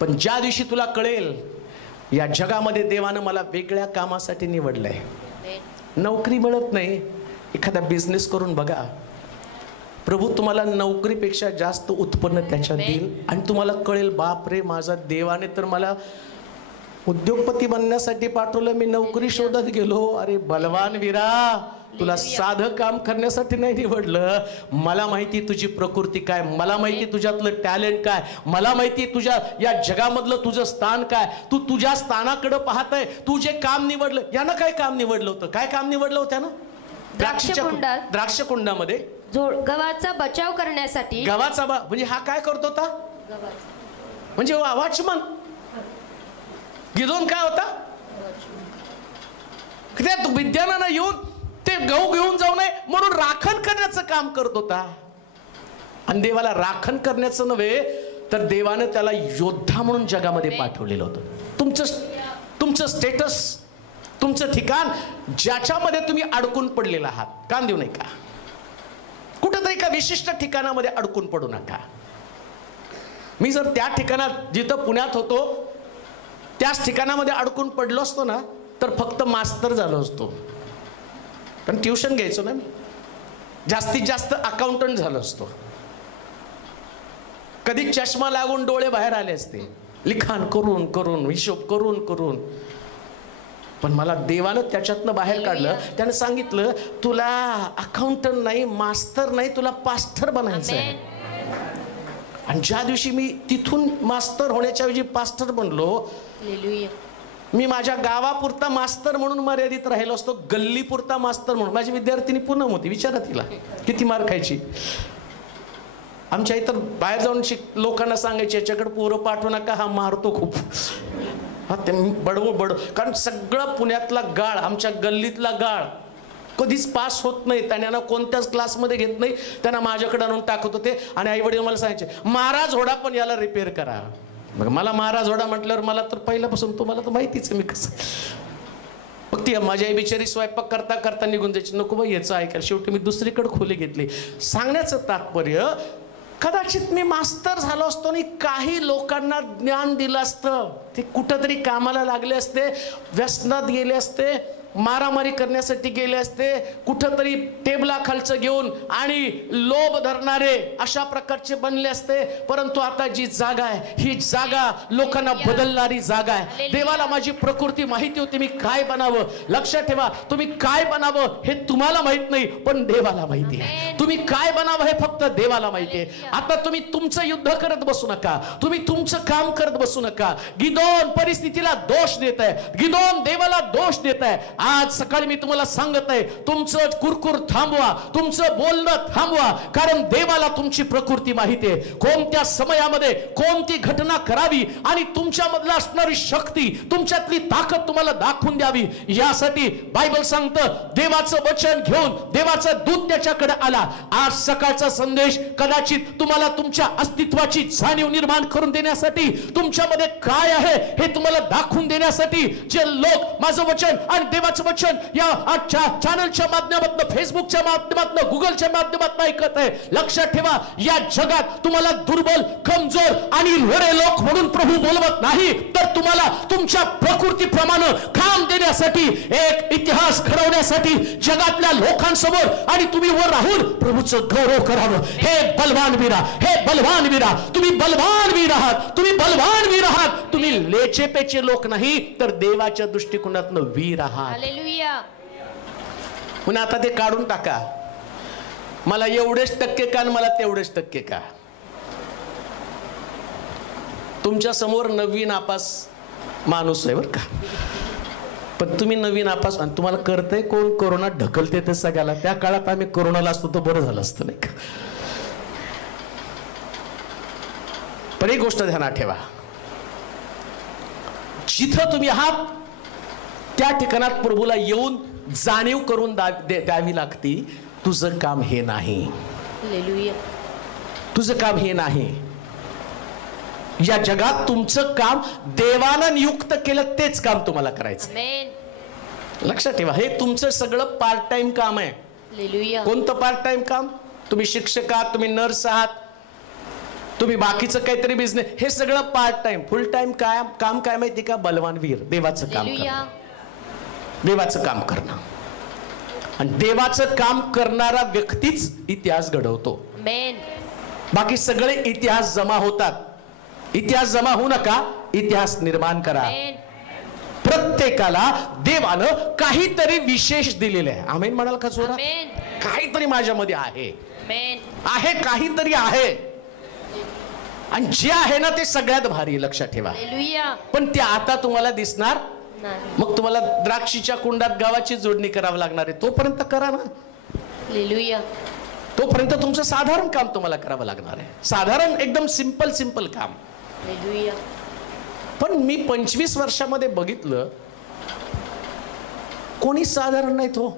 पण ज्या दिवशी तुला कळेल या जगामध्ये देवानं मला वेगळ्या कामासाठी निवडलंय, नोकरी मिळत नाही, एखादा बिझनेस करून बघा, प्रभू तुम्हाला नोकरीपेक्षा जास्त उत्पन्न त्याच्यात देईल आणि तुम्हाला कळेल बाप रे, माझा देवाने तर मला उद्योगपती बनण्यासाठी पाठवलं, मी नोकरी शोधत गेलो. अरे बलवान वीरा, तुला साधं काम करण्यासाठी नाही निवडलं. मला माहिती तुझी प्रकृती काय, मला माहिती तुझ्यातलं टॅलेंट काय, मला माहिती तुझ्या या जगामधलं तुझं स्थान काय. तू तुझ्या स्थानाकडे पाहतय. तू जे काम निवडलं, यानं काय काम निवडलं होतं? काय काम निवडलं होतं ना? द्राक्ष कुंडामध्ये गव्हाचा बचाव करण्यासाठी. गव्हाचा म्हणजे हा काय करत होता? म्हणजे वॉचमन. गिदोन काय होता? त्या विद्यानानं येऊन ते गहू घेऊन जाऊ नये म्हणून राखण करण्याचं काम करत होता. आणि देवाला राखण करण्याचं नव्हे तर देवानं त्याला योद्धा म्हणून जगामध्ये पाठवलेलं होतं. तुमचं स्टेटस, तुमचं ठिकाण ज्याच्यामध्ये तुम्ही अडकून पडलेला आहात, कान देऊ नका. कुठेतरी एका विशिष्ट ठिकाणामध्ये अडकून पडू नका. मी जर त्या ठिकाणात, जिथं पुण्यात होतो त्याच ठिकाणामध्ये अडकून पडलो असतो ना, तर फक्त मास्तर झालो असतो. पण ट्युशन घ्यायचो ना मी, जास्तीत जास्त अकाउंटंट झालो असतो. कधी चष्मा लागून डोळे बाहेर आले असते, लिखाण करून करून, हिशोब करून करून. पण मला देवानं त्याच्यातनं बाहेर काढलं. त्यानं सांगितलं तुला अकाउंटंट नाही, मास्तर नाही, तुला पास्टर बनायचं आहे. आणि ज्या दिवशी मी तिथून मास्तर होण्याच्या ऐवजी पास्टर बनलो, मी माझ्या गावापुरता मास्तर म्हणून मर्यादित राहिलो असतो, गल्लीपुरता मास्तर म्हणून. माझी विद्यार्थिनी पूनम होती, विचारा तिला किती मार खायची. आमच्या इतर बाहेर जाऊन लोकांना सांगायचे याच्याकडे पोरं पाठवू नका, हा मारतो खूप. हा ते बडवू. कारण सगळं पुण्यातला गाळ, आमच्या गल्लीतला गाळ कधीच पास होत नाही, त्यांना कोणत्याच क्लासमध्ये घेत नाही, त्यांना माझ्याकडे आणून टाकत होते. आणि आई वडील मला सांगायचे, मारा झोडा पण याला रिपेअर करा. मग मला मारा झोडा म्हटल्यावर मला तर पहिल्यापासून तुम्हाला तर माहितीच आहे मी कसं. मग ती माझी आई बिचारी स्वयंपाक करता करता निघून जायची, नको बाई याचं ऐकायला. शेवटी मी दुसरीकडे खोली घेतली. सांगण्याचं तात्पर्य, कदाचित मी मास्तर झालो असतो आणि काही लोकांना ज्ञान दिलं असतं, ते कुठंतरी कामाला लागले असते, व्यसनात गेले असते, मारामारी करण्यासाठी गेले असते, कुठंतरी टेबलाखालचं घेऊन आणि लोभ धरणारे अशा प्रकारचे बनले असते. परंतु आता जी जागा आहे, ही जागा लोकांना बदलणारी जागा आहे. देवाला माझी प्रकृती माहिती होती, मी काय बनावं. लक्षात ठेवा, तुम्ही काय बनावं हे तुम्हाला माहित नाही, पण देवाला माहिती आहे. तुम्ही काय बनावं हे फक्त देवाला माहिती आहे. आता तुम्ही तुमचं युद्ध करत बसू नका, तुम्ही तुमचं काम करत बसू नका. गिदोन परिस्थितीला दोष देत आहे, गिदोन देवाला दोष देत आहे. आज सकाळी मी तुम्हाला सांगत आहे, तुमचं कुरकुर थांबवा, तुमचं बोलणं थांबवा, कारण देवाला तुमची प्रकृती माहिती आहे. कोणत्या समयामध्ये कोणती घटना करावी आणि तुमच्यामधला असणारी शक्ती, तुमच्यातली ताकद तुम्हाला दाखवून द्यावी, यासाठी बायबल सांगतं, देवाचं वचन घेऊन देवाचा दूत त्याच्याकडे आला. आज सकाळचा संदेश कदाचित तुम्हाला तुमच्या अस्तित्वाची जाणीव निर्माण करून देण्यासाठी, तुमच्यामध्ये काय आहे हे तुम्हाला दाखवून देण्यासाठी, जे लोक माझं वचन आणि देवाचं वचन या आजच्या चॅनलच्या माध्यमातून, फेसबुकच्या माध्यमातून, गुगलच्या माध्यमातून ऐकत आहे, लक्षात ठेवा, या जगात तुम्हाला दुर्बल, कमजोर आणि लढे लोक म्हणून प्रभू बोलवत नाही, तर तुम्हाला तुमच्या प्रकृतीप्रमाणे काम देण्यासाठी, एक इतिहास घडवण्यासाठी, जगातल्या लोकांसमोर आणि तुम्ही वर राहून प्रभूचं गौरव करावं. हे बलवान वीरा, हे बलवान वीरा, तुम्ही बलवान वीर आहात, तुम्ही बलवान वीर आहात. तुम्ही लेचेपेचे लोक नाही, तर देवाच्या दृष्टिकोनातून वीर आहात. पुन्हा आता ते काढून टाका, मला एवढेच टक्के का, मला तेवढेच टक्के का. तुमच्या समोर नवीन नापास माणूस आहे बरं का, पण तुम्ही नवीन नापास, आणि तुम्हाला कळतंय कोण कोरोना ढकलते ते सगळ्याला. त्या काळात आम्ही कोरोनाला असतो तर बरं झालं असतं नाही का. पण एक गोष्ट ध्यानात ठेवा, जिथं तुम्ही आहात त्या ठिकाणात प्रभूला येऊन जाणीव करून द्यावी लागती, तुझं काम हे नाही, तुझं काम हे नाही. या जगात तुमचं काम देवानं नियुक्त केलं तेच काम तुम्हाला करायचं. लक्षात ठेवा, हे तुमचं सगळं पार्ट टाइम काम आहे. कोणतं पार्ट टाइम काम? तुम्ही शिक्षक आहात, तुम्ही नर्स आहात, तुम्ही बाकीचं काहीतरी बिझनेस, हे सगळं पार्ट टाइम. फुल टाइम काम काय माहिती का? बलवान वीर, देवाचं काम करणं, देवाचं काम करणं. आणि देवाचं काम करणारा व्यक्तीच इतिहास घडवतो. बाकी सगळे इतिहास जमा होतात. इतिहास जमा होऊ नका, इतिहास निर्माण करा. प्रत्येकाला देवानं काहीतरी विशेष दिलेले आहे. आमेन म्हणाल का जोरात? काहीतरी माझ्यामध्ये आहे, आहे काहीतरी आहे, आणि जे आहे ना ते सगळ्यात भारी. लक्षात ठेवा, पण ते आता तुम्हाला दिसणार. मग तुम्हाला द्राक्षीच्या कुंडात गावाची जोडणी करावी लागणार आहे, तोपर्यंत करा ना. तोपर्यंत तुमचं साधारण काम तुम्हाला करावं लागणार आहे, साधारण एकदम सिंपल काम. पण मी 25 वर्षामध्ये बघितलं, कोणी साधारण नाही. तो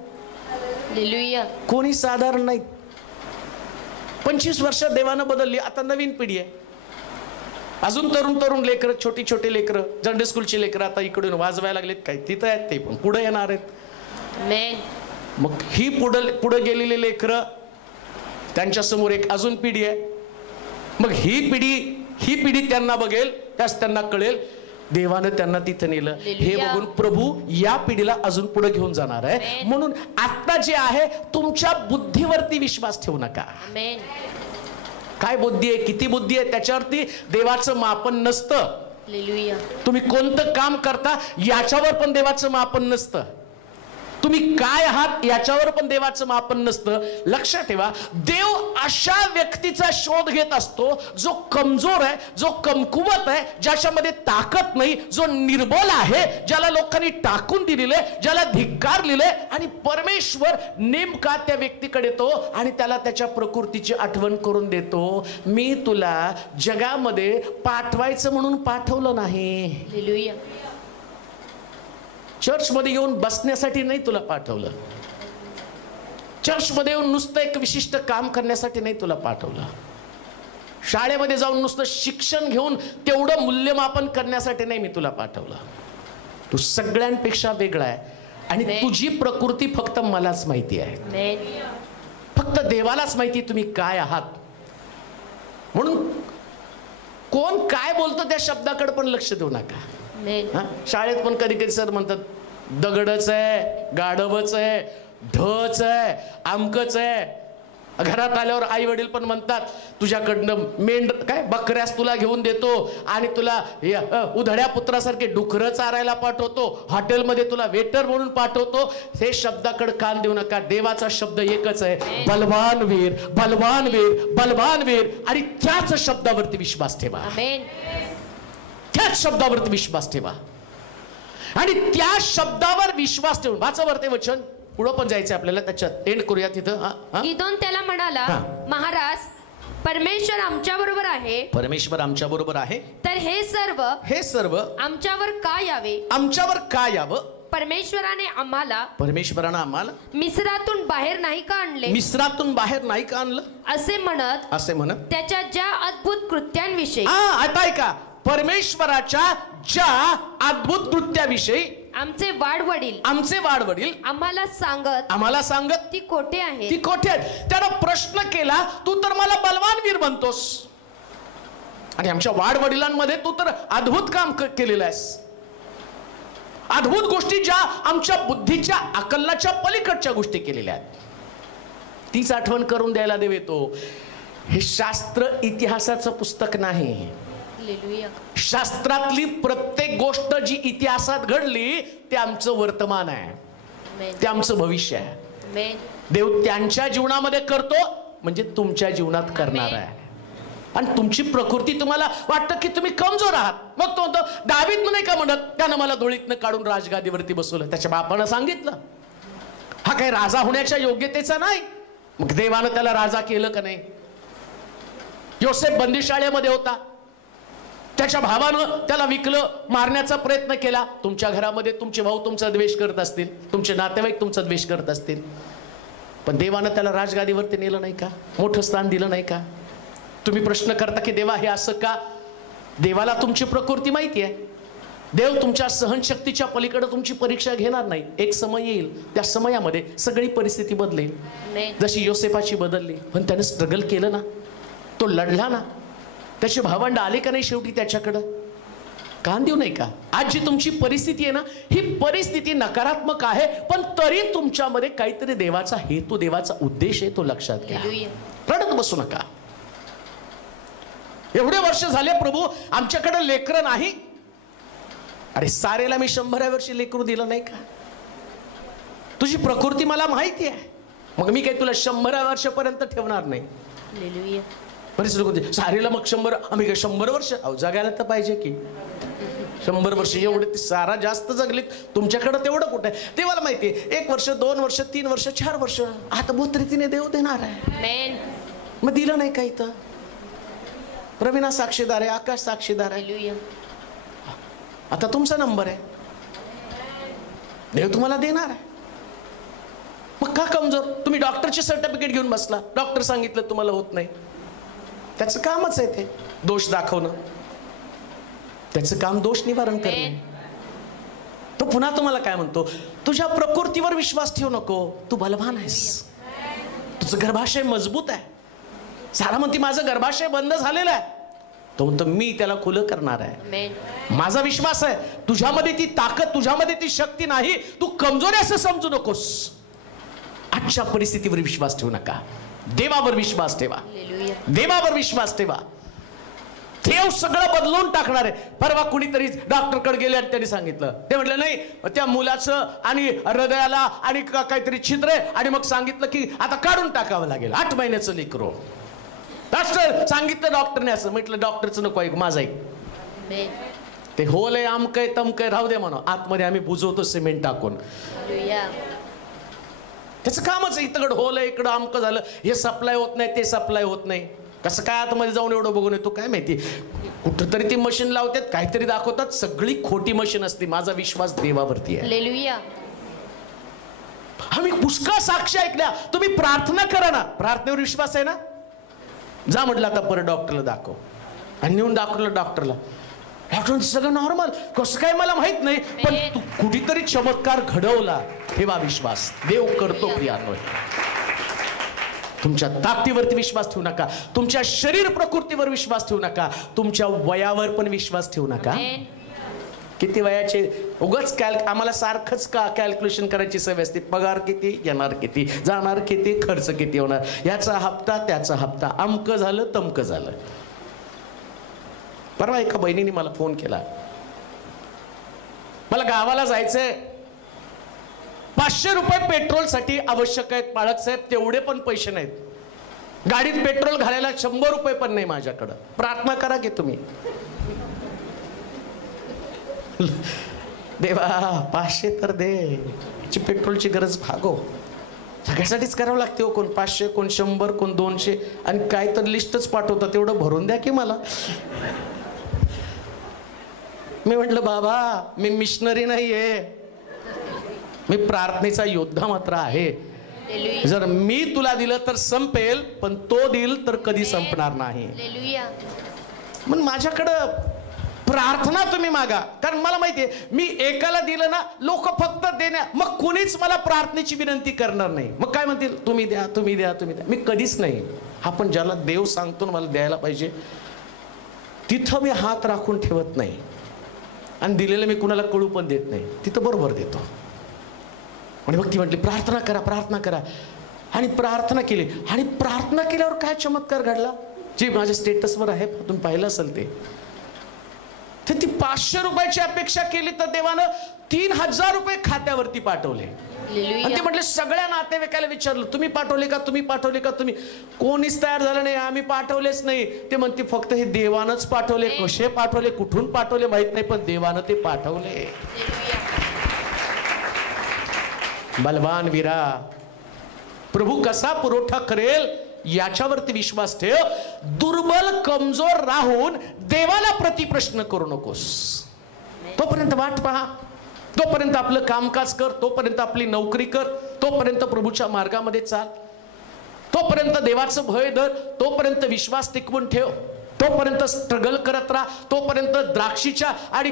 कोणी साधारण नाही. 25 वर्षात देवानं बदलली. आता नवीन पिढी आहे, अजून तरुण लेकरं, छोटी लेकरं, संडे स्कूलची लेकरं आता इकडून वाजवायला लागलेत. काय तिथं आहेत, ते पण पुढे येणार आहेत. मग ही पुढे गेलेली लेकरं, त्यांच्या समोर एक अजून पिढी आहे. मग ही पिढी त्यांना बघेल, त्यास त्यांना कळेल देवानं त्यांना तिथं नेलं. हे बघून प्रभू या पिढीला अजून पुढे घेऊन जाणार आहे. म्हणून आता जे आहे, तुमच्या बुद्धीवरती विश्वास ठेवू नका. काय बुद्धी आहे, किती बुद्धी आहे, त्याच्यावरती देवाचं मापन नसतं. तुम्ही कोणतं काम करता याच्यावर पण देवाचं मापन नसतं. तुम्ही काय आहात याच्यावर पण देवाचं मापन नसतं. लक्षात ठेवा, देव अशा व्यक्तीचा शोध घेत असतो जो कमजोर आहे, जो कमकुवत आहे, ज्याच्यामध्ये ताकद नाही, जो निर्बल आहे, ज्याला लोकांनी टाकून दिलेले, ज्याला धिक्कारलेले, आणि परमेश्वर नेमका त्या व्यक्तीकडे येतो आणि त्याला त्याच्या प्रकृतीची आठवण करून देतो. मी तुला जगामध्ये पाठवायचं म्हणून पाठवलं नाही, चर्च मध्ये येऊन बसण्यासाठी नाही तुला पाठवलं. चर्चमध्ये येऊन नुसतं एक विशिष्ट काम करण्यासाठी नाही तुला पाठवलं. शाळेमध्ये जाऊन नुसतं शिक्षण घेऊन तेवढं मूल्यमापन करण्यासाठी नाही मी तुला पाठवलं. तू सगळ्यांपेक्षा वेगळा आहे आणि तुझी प्रकृती फक्त मलाच माहिती आहे. फक्त देवालाच माहिती तुम्ही काय आहात. म्हणून कोण काय बोलतो त्या शब्दाकडे पण लक्ष देऊ नका. शाळेत पण कधी कधी सर म्हणतात दगडच आहे, गाढवच आहे, ढच आहे, आमकच आहे. घरात आल्यावर आई वडील पण म्हणतात तुझ्याकडनं बकऱ्यास तुला घेऊन देतो आणि तुला उधड्या पुत्रासारखे डुकरं चारायला पाठवतो, हॉटेलमध्ये तुला वेटर म्हणून पाठवतो. हे शब्दाकडे कान देऊ नका. देवाचा शब्द एकच आहे, बलवान वीर, बलवान वीर, बलवान वीर. आणि त्याच शब्दावरती विश्वास ठेवा. त्याच शब्दावरती विश्वास ठेवा आणि त्या शब्दावर विश्वास ठेवून वाचा वर ते वचन. पुढं पण जायचं आपल्याला, त्याच्यात एंड करूया तिथं. गिदोन त्याला म्हणाला, महाराज परमेश्वर आमच्या बरोबर आहे. परमेश्वर आमच्या बरोबर आहे तर हे सर्व आमच्यावर का यावे? आमच्यावर का यावं? परमेश्वराने आम्हाला मिस्रातून बाहेर नाही का आणले? मिस्रातून बाहेर नाही का आणलं? असे म्हणत त्याच्या ज्या अद्भुत कृत्यांविषयी आता ऐका, परमेश्वराच्या ज्या अद्भुत कृत्याविषयी आमचे वाडवडील आम्हाला सांगत ती कोठे आहे? त्यानं प्रश्न केला, तू तर मला बलवान वीर म्हणतोस आणि आमच्या वाडवडिलांमध्ये तू तर अद्भुत काम केलेलं आहेस. अद्भुत गोष्टी ज्या आमच्या बुद्धीच्या अकल्लाच्या पलीकडच्या गोष्टी केलेल्या आहेत. तीच आठवण करून द्यायला देव येतो. हे शास्त्र इतिहासाचं पुस्तक नाही. शास्त्रातली प्रत्येक गोष्ट जी इतिहासात घडली ते आमचं वर्तमान आहे, ते आमचं भविष्य आहे. देव त्यांच्या जीवनामध्ये करतो म्हणजे तुमच्या जीवनात करणार आहे. आणि तुमची प्रकृती तुम्हाला वाटतं की तुम्ही कमजोर आहात. मग तो दावीद नाही का म्हणत, त्यानं मला धुळीतनं काढून राजगादीवरती बसवलं. त्याच्या बापानं सांगितलं हा काही राजा होण्याच्या योग्यतेचा नाही. मग देवानं त्याला राजा केलं का नाही? योसेफ बंदिशाळेमध्ये होता, त्याच्या भावानं त्याला विकलं, मारण्याचा प्रयत्न केला. तुमच्या घरामध्ये तुमचे भाऊ तुमचा द्वेष करत असतील, तुमचे नातेवाईक तुमचा द्वेष करत असतील, पण देवानं त्याला राजगादीवरती नेलं नाही का? मोठं स्थान दिलं नाही का? तुम्ही प्रश्न करता की देवा हे असं का? देवाला तुमची प्रकृती माहिती आहे. देव तुमच्या सहनशक्तीच्या पलीकडे तुमची परीक्षा घेणार नाही. एक समय येईल, त्या समयामध्ये सगळी परिस्थिती बदलेल, जशी योसेफाची बदलली. पण त्याने स्ट्रगल केलं ना, तो लढला ना. त्याचे भावंड आले का नाही शेवटी त्याच्याकडं? कान देऊ नाही का? आज जी तुमची परिस्थिती आहे ना, ही परिस्थिती नकारात्मक आहे, पण तरी तुमच्यामध्ये काहीतरी देवाचा हेतू, देवाचा उद्देश आहे, तो लक्षात घ्या. रडत बसू नका. एवढे वर्ष झाले प्रभू आमच्याकडे लेकरं नाही. अरे सारेला मी 100व्या वर्षी लेकरू दिलं नाही का? तुझी प्रकृती मला माहिती आहे, मग मी काही तुला 100व्या वर्षापर्यंत ठेवणार नाही. बरेच लोक सारेला मग 100, आम्ही काय 100 वर्ष? अहो जगायला तर पाहिजे की 100 वर्ष. एवढे ते सारा जास्त जगलीत, तुमच्याकडे तेवढं कुठं आहे? देवाला माहिती आहे. 1 वर्ष, 2 वर्ष, 3 वर्ष, 4 वर्ष आता भूतरीतीने देव देणार आहे. मग दिलं नाही का? इथं प्रवीणा साक्षीदार आहे, आकाश साक्षीदार आहे. आता तुमचा नंबर आहे, देव तुम्हाला देणार आहे. मग का कमजोर? तुम्ही डॉक्टरचे सर्टिफिकेट घेऊन बसला, डॉक्टर सांगितलं तुम्हाला होत नाही. त्याचं कामच आहे ते दोष दाखवणं, त्याचं काम दोष निवारण करणे. तो पुन्हा तुम्हाला काय म्हणतो? तुझ्या प्रकृतीवर विश्वास ठेवू नको, तू बलवान आहेस, तुझं गर्भाशय मजबूत आहे. सारा म्हणते माझं गर्भाशय बंद झालेलं आहे, तो म्हणतो मी त्याला खुलं करणार आहे. माझा विश्वास आहे तुझ्यामध्ये ती ताकद, तुझ्यामध्ये ती शक्ती नाही, तू कमजोर असं समजू नकोस. आजच्या परिस्थितीवर विश्वास ठेवू नका, देवावर विश्वास ठेवा. देवावर विश्वास ठेवा. देव सगळं बदलून टाकणार आहे. परवा कुणीतरी डॉक्टरकडे गेले आणि त्यांनी सांगितलं, ते म्हटलं नाही त्या मुलाचं आणि हृदयाला आणि काहीतरी छिद्र आहे, आणि मग सांगितलं की आता काढून टाकावं लागेल, 8 महिन्याचं लेकरू. डॉक्टर सांगितलं, डॉक्टरने असं म्हटलं. डॉक्टरचं नको ऐक, माझं ऐक. ते होल आहे, आमकय तमकय, राहू दे म्हणा, आतमध्ये आम्ही बुजवतो सिमेंट टाकून. त्याचं कामच आहे. इकडं होल आहे, इकडं आमकं झालं, हे सप्लाय होत नाही, ते सप्लाय होत नाही. कसं काय आतमध्ये जाऊन एवढं बघून येतो काय माहिती? कुठंतरी ती मशीन लावतात, काहीतरी दाखवतात, सगळी खोटी मशीन असते. माझा विश्वास देवावरती आहे. आम्ही पुष्कळ साक्षी ऐकल्या. तुम्ही प्रार्थना करा ना. प्रार्थनेवर विश्वास आहे ना? जा म्हटलं आता परत डॉक्टरला दाखव. आणि नेऊन दाखवलं डॉक्टरला. डॉक्टर सगळं नॉर्मल. कसं काय मला माहित नाही, पण तू कुठेतरी चमत्कार घडवला. ठेवा विश्वास, देव करतो प्रियानो. तुमच्या ताकदीवरती विश्वास ठेवू नका. तुमच्या शरीर प्रकृतीवर विश्वास ठेवू नका. तुमच्या वयावर पण विश्वास ठेवू नका. किती वयाचे उगाच आम्हाला सारखंच का कॅल्क्युलेशन करायची सवय असते. पगार किती, येणार किती, जाणार किती, खर्च किती होणार, याचा हप्ता त्याचा हप्ता, अमकं झालं तमकं झालं. परवा एका बहिणीने मला फोन केला, मला गावाला जायचंय, 500 रुपये पेट्रोलसाठी आवश्यक आहेत मालक साहेब, तेवढे पण पैसे नाहीत. गाडीत पेट्रोल घालायला 100 रुपये पण नाही माझ्याकडं. प्रार्थना करा की तुम्ही. देवा 500 तर दे, पेट्रोलची गरज भागव. सगळ्यासाठीच करावं लागते हो. कोण 500, कोण 100, कोण 200, आणि काय तर लिस्टच पाठवतात, तेवढं भरून द्या की मला. मी म्हटलं बाबा मी मिशनरी नाहीये, मी प्रार्थनेचा योद्धा मात्र आहे. जर मी तुला दिलं तर संपेल, पण तो दिल तर कधी संपणार नाही. मग माझ्याकडं प्रार्थना तुम्ही मागा. कारण मला माहितीये मी एकाला दिलं ना, लोक फक्त देण्या, मग कोणीच मला प्रार्थनेची विनंती करणार नाही. मग काय म्हणतील, तुम्ही द्या तुम्ही द्या तुम्ही द्या. मी कधीच नाही. आपण ज्याला देव सांगतो मला द्यायला पाहिजे तिथं मी हात राखून ठेवत नाही. आणि दिलेलं मी कुणाला कळू पण देत नाही, तिथं बरोबर देतो. आणि मग ती म्हटली प्रार्थना करा प्रार्थना करा. आणि प्रार्थना केली. आणि प्रार्थना केल्यावर काय चमत्कार घडला, जे माझ्या स्टेटसवर आहे, तुम्ही पाहिलं असेल ते. तर ती 500 रुपयाची अपेक्षा केली तर देवानं 3000 रुपये खात्यावरती पाठवले. आणि ते म्हटले सगळ्या नातेवाईकाला विचारलं, तुम्ही पाठवले का, तुम्ही पाठवले का, तुम्ही. कोणीच तयार झालं नाही, आम्ही पाठवलेच नाही. ते म्हणते फक्त हे देवानंच पाठवले. कसे पाठवले, कुठून पाठवले माहित नाही, पण देवानं ते पाठवले. बलवान वीरा, प्रभू कसा पुरवठा करेल याच्यावरती विश्वास ठेव. दुर्बल कमजोर राहून देवाला प्रतिप्रश्न करू नकोस. तोपर्यंत वाट पहा, तोपर्यंत आपलं कामकाज कर, तोपर्यंत आपली नोकरी कर, तोपर्यंत प्रभूच्या मार्गामध्ये चाल, तोपर्यंत देवाचं भय धर, तोपर्यंत विश्वास टिकवून ठेव, तोपर्यंत स्ट्रगल करत राहा, तोपर्यंत द्राक्षीच्या आणि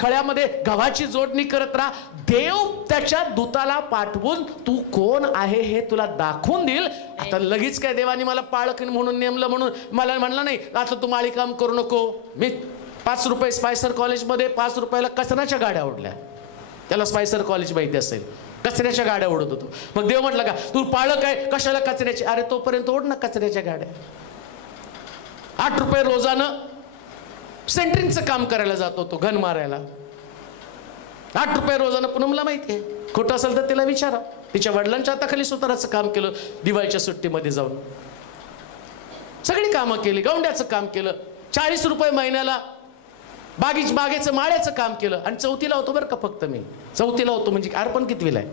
खळ्यामध्ये गव्हाची जोडणी करत राहा. देव त्याच्या दूताला पाठवून तू कोण आहे हे तुला दाखवून देईल. आता लगेच काय देवाने मला पाळक म्हणून नेमलं म्हणून मला म्हणलं नाही आता तू माळी काम करू नको. मी 5 रुपये स्पायसर कॉलेजमध्ये 5 रुपयाला कचऱ्याच्या गाड्या ओढल्या. त्याला स्पायसर कॉलेज माहिती असेल, कचऱ्याच्या गाड्या ओढत होतो. मग देव म्हटलं का तू पाळक आहे कशाला कचऱ्याची, अरे तोपर्यंत ओढ ना कचऱ्याच्या गाड्या. 8 रुपये रोजानं सेंटरिंगचं काम करायला जातो तो, घन मारायला. 8 रुपये रोजानं. पुन्हा मला माहिती आहे, खोटं असेल तर तिला विचारा. तिच्या वडिलांच्या हाताखाली सुताराचं काम केलं, दिवाळीच्या सुट्टीमध्ये जाऊन सगळी कामं केली. गौंड्याचं काम केलं, 40 रुपये महिन्याला बागेचं माळ्याचं काम केलं. आणि 4थीला होतो बरं का, फक्त मी 4थीला होतो. म्हणजे अर्पण कितवीला आहे,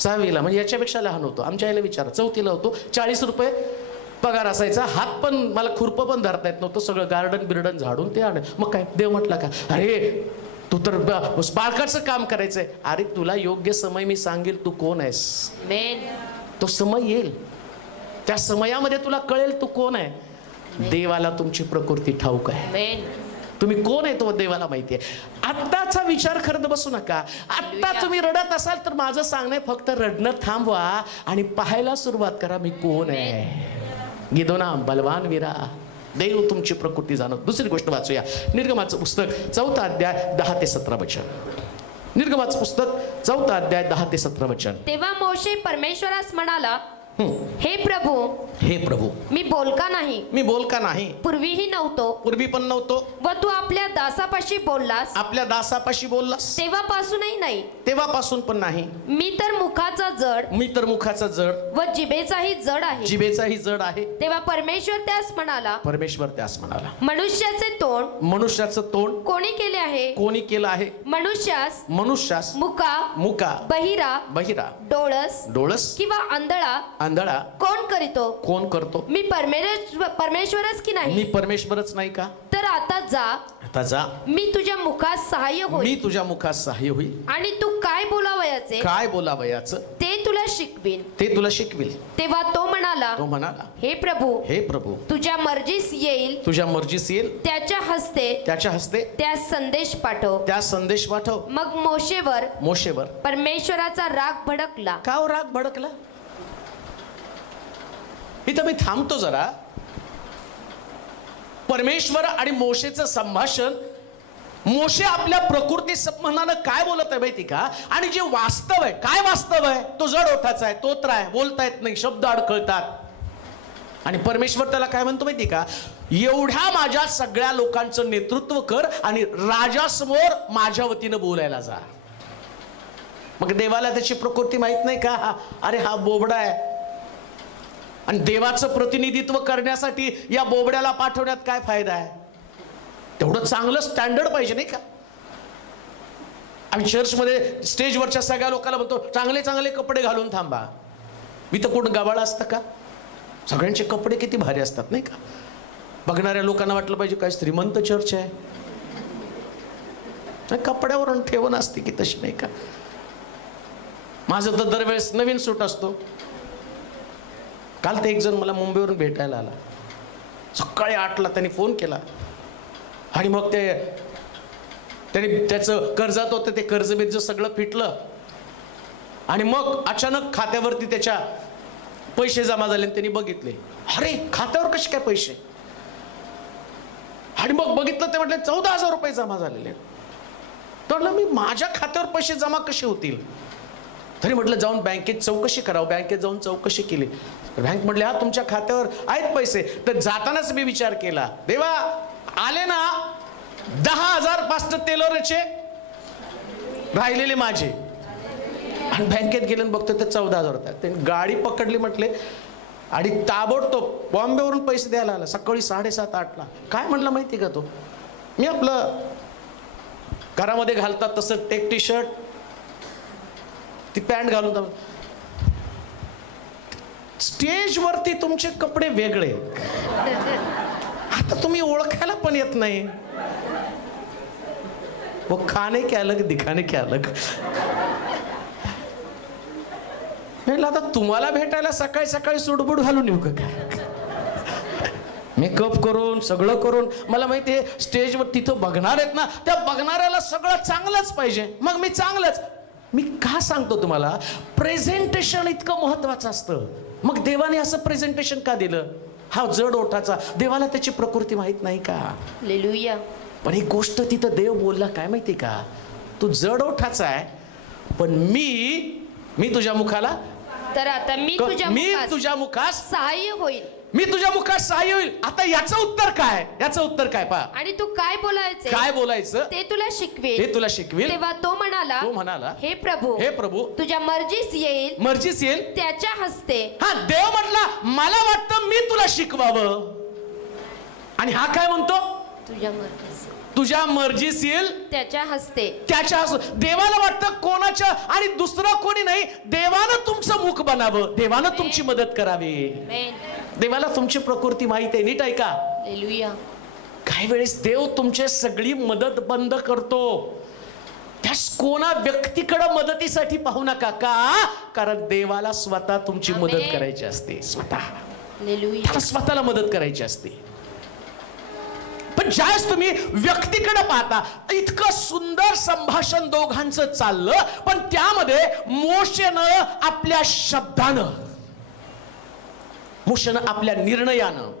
6वीला, म्हणजे याच्यापेक्षा लहान होतो. आमच्या आईला विचारा, 4थीला होतो. 40 रुपये पगार असायचा. हात पण मला खुरपं पण धरता येत नव्हतं, सगळं गार्डन बिर्डन झाडून ते आण. मग काय देव म्हटला का अरे तू तर बाळकाचं काम करायचंय. अरे तुला योग्य समय मी सांगेल तू कोण आहेस. तो समय येईल, त्या समयामध्ये तुला कळेल तू कोण आहे. देवाला तुमची प्रकृती ठाऊक आहे, तुम्ही कोण आहे तो देवाला माहिती आहे. आत्ताचा विचार करत बसू नका. आत्ता तुम्ही रडत असाल तर माझं सांगणं फक्त रडणं थांबवा आणि पाहायला सुरुवात करा मी कोण आहे. गिदोना बलवान वीरा, देव तुमची प्रकृती जाणव. दुसरी गोष्ट वाचूया, निर्गमाचं पुस्तक 4था अध्याय 10 ते 17 वचन. निर्गमाचं पुस्तक 4था अध्याय 10 ते 17 वचन. तेव्हा मोशे परमेश्वरास म्हणाला, हे प्रभू मी बोलका नाही. मी बोलका नाही, पूर्वीही नव्हतो, पूर्वी पण नव्हतो. व तू आपल्या दासापाशी बोललास, आपल्या दासापाशी बोललास तेव्हापासूनही नाही, तेव्हापासून पण नाही. मी तर मुखाचा जड व जिभेचाही जड आहे, जिभेचाही जड आहे. तेव्हा परमेश्वर त्यास म्हणाला, मनुष्याचं तोंड कोणी केले आहे, मनुष्यास मुका बहिरा डोळस किंवा आंधळा कोण करतो. मी परमेश्वरच की नाही. मी परमेश्वरच नाही का. तर आता जा, आता जा, मी तुझ्या मुखास सहाय्य मी होईल तुझ्या मुखात सहाय्य होईल, आणि तू काय बोलावयाचे काय बोलावयाचं ते तुला शिकवीन. ते तुला शिकविल. तेव्हा तो म्हणाला, तो म्हणाला, हे प्रभू, हे प्रभू, तुझ्या मर्जीस येईल तुझ्या मर्जीस येईल त्याच्या हस्ते त्याच्या हस्ते त्या संदेश पाठव. त्या संदेश पाठव. मग मोशेवर परमेश्वराचा राग भडकला. का हो राग भडकला? इथं मी थांबतो जरा. परमेश्वर आणि मोशेचं संभाषण, मोशे आपल्या प्रकृती संबंधानं काय बोलत आहे माहिती का? आणि जे वास्तव आहे, काय वास्तव आहे? तो जड ओठाचा आहे, तोत्र आहे, बोलता येत नाही, शब्द अडखळतात. आणि परमेश्वर त्याला काय म्हणतो माहिती का? एवढ्या माझ्या सगळ्या लोकांचं नेतृत्व कर आणि राजासमोर माझ्या वतीनं बोलायला जा. मग देवाला त्याची प्रकृती माहित नाही का? अरे हा बोबडा आहे, आणि देवाचं प्रतिनिधित्व करण्यासाठी या बोबड्याला पाठवण्यात काय फायदा आहे? तेवढं चांगलं स्टँडर्ड पाहिजे नाही का? आम्ही चर्चमध्ये स्टेजवरच्या सगळ्या लोकांना म्हणतो चांगले चांगले कपडे घालून थांबा. मी तर कोण गबाळ असतं का? सगळ्यांचे कपडे किती भारी असतात नाही का? बघणाऱ्या लोकांना वाटलं पाहिजे काय श्रीमंत चर्च आहे. कपड्यावरून ठेवण असते की तशी नाही का? माझं तर दरवेळेस नवीन सूट असतो. काल ते एक जण मला मुंबईवरून भेटायला आला. सकाळी 8ला त्यांनी फोन केला आणि मग त्याने त्याचं कर्जात होतं, ते कर्ज बिर्ज सगळं फिटलं आणि मग अचानक खात्यावरती त्याच्या पैसे जमा झाले. त्यांनी बघितले, अरे खात्यावर कसे काय पैसे? आणि मग बघितलं ते म्हटले 14,000 रुपये जमा झालेले. तर म्हटलं मी माझ्या खात्यावर पैसे जमा कसे होतील? तरी म्हटलं जाऊन बँकेत चौकशी करावं. बँकेत जाऊन चौकशी केली. बँक म्हटले हा तुमच्या खात्यावर आहेत पैसे. तर जातानाच मी विचार केला, देवा आले ना 10,000 पास्ट टेलरचे राहिलेले माझे. आणि बँकेत गेले बघतो तर 14,000 होतात. त्यांनी गाडी पकडली म्हटले आणि ताबडतोब बॉम्बेवरून पैसे द्यायला आला. सकाळी 7:30-8ला. काय म्हटलं माहिती का तो? मी आपलं घरामध्ये घालतात तसं टेक टी शर्ट, ती पॅन्ट घालून, स्टेजवरती तुमचे कपडे वेगळे, आता तुम्ही ओळखायला पण येत नाही. वो खाने के अलग दिखाने के अलग. म्हटलं आता तुम्हाला भेटायला सकाळी सकाळी सूटबूट घालून येऊ का काय? मेकअप करून सगळं करून. मला माहिती आहे स्टेजवर तिथं बघणार आहेत ना, त्या बघणाऱ्याला सगळं चांगलंच पाहिजे. मग मी चांगलंच. मी का सांगतो तुम्हाला? प्रेझेंटेशन इतकं महत्वाचं असतं. मग देवाने असं प्रेझेंटेशन का दिलं? हा जड ओठाचा, देवाला त्याची प्रकृती माहित नाही का? हालेलुया. पण एक गोष्ट तिथं देव बोलला काय माहिती का? तू जड ओठाचा आहे, पण मी तुझ्या मुखाला, तर आता मी तुझ्या मुखास सहाय्य होईल. मी तुझ्या मुखात सहाय्य होईल. आता याचं उत्तर काय? याचं उत्तर काय पहा. आणि तू काय बोलायचं ते तुला शिकवेल. तेव्हा तो म्हणाला, हे प्रभू, तुझ्या मर्जीस येईल त्याच्या हस्ते. हा देव म्हटला मला वाटतं मी तुला शिकवावं. आणि हा काय म्हणतो? तुझ्या मर्जीस येईल त्याच्या हस्ते. देवाला वाटतं कोणाच्या आणि दुसरं कोणी नाही, देवानं तुमचं मुख बनावं, देवानं तुमची मदत करावी. देवाला तुमची प्रकृती माहिती आहे. नीट ऐका. काही वेळेस देव तुमची सगळी मदत बंद करतो. त्या कोणा व्यक्तीकडे मदतीसाठी पाहू नका. का? कारण देवाला स्वतः तुमची मदत करायची असते. स्वतःला मदत करायची असते. पण ज्यावेळेस तुम्ही व्यक्तीकडे पाहता, इतकं सुंदर संभाषण दोघांचं चाललं, पण त्यामध्ये मोशेनं आपल्या शब्दानं, मोशेनं आपल्या निर्णयानं,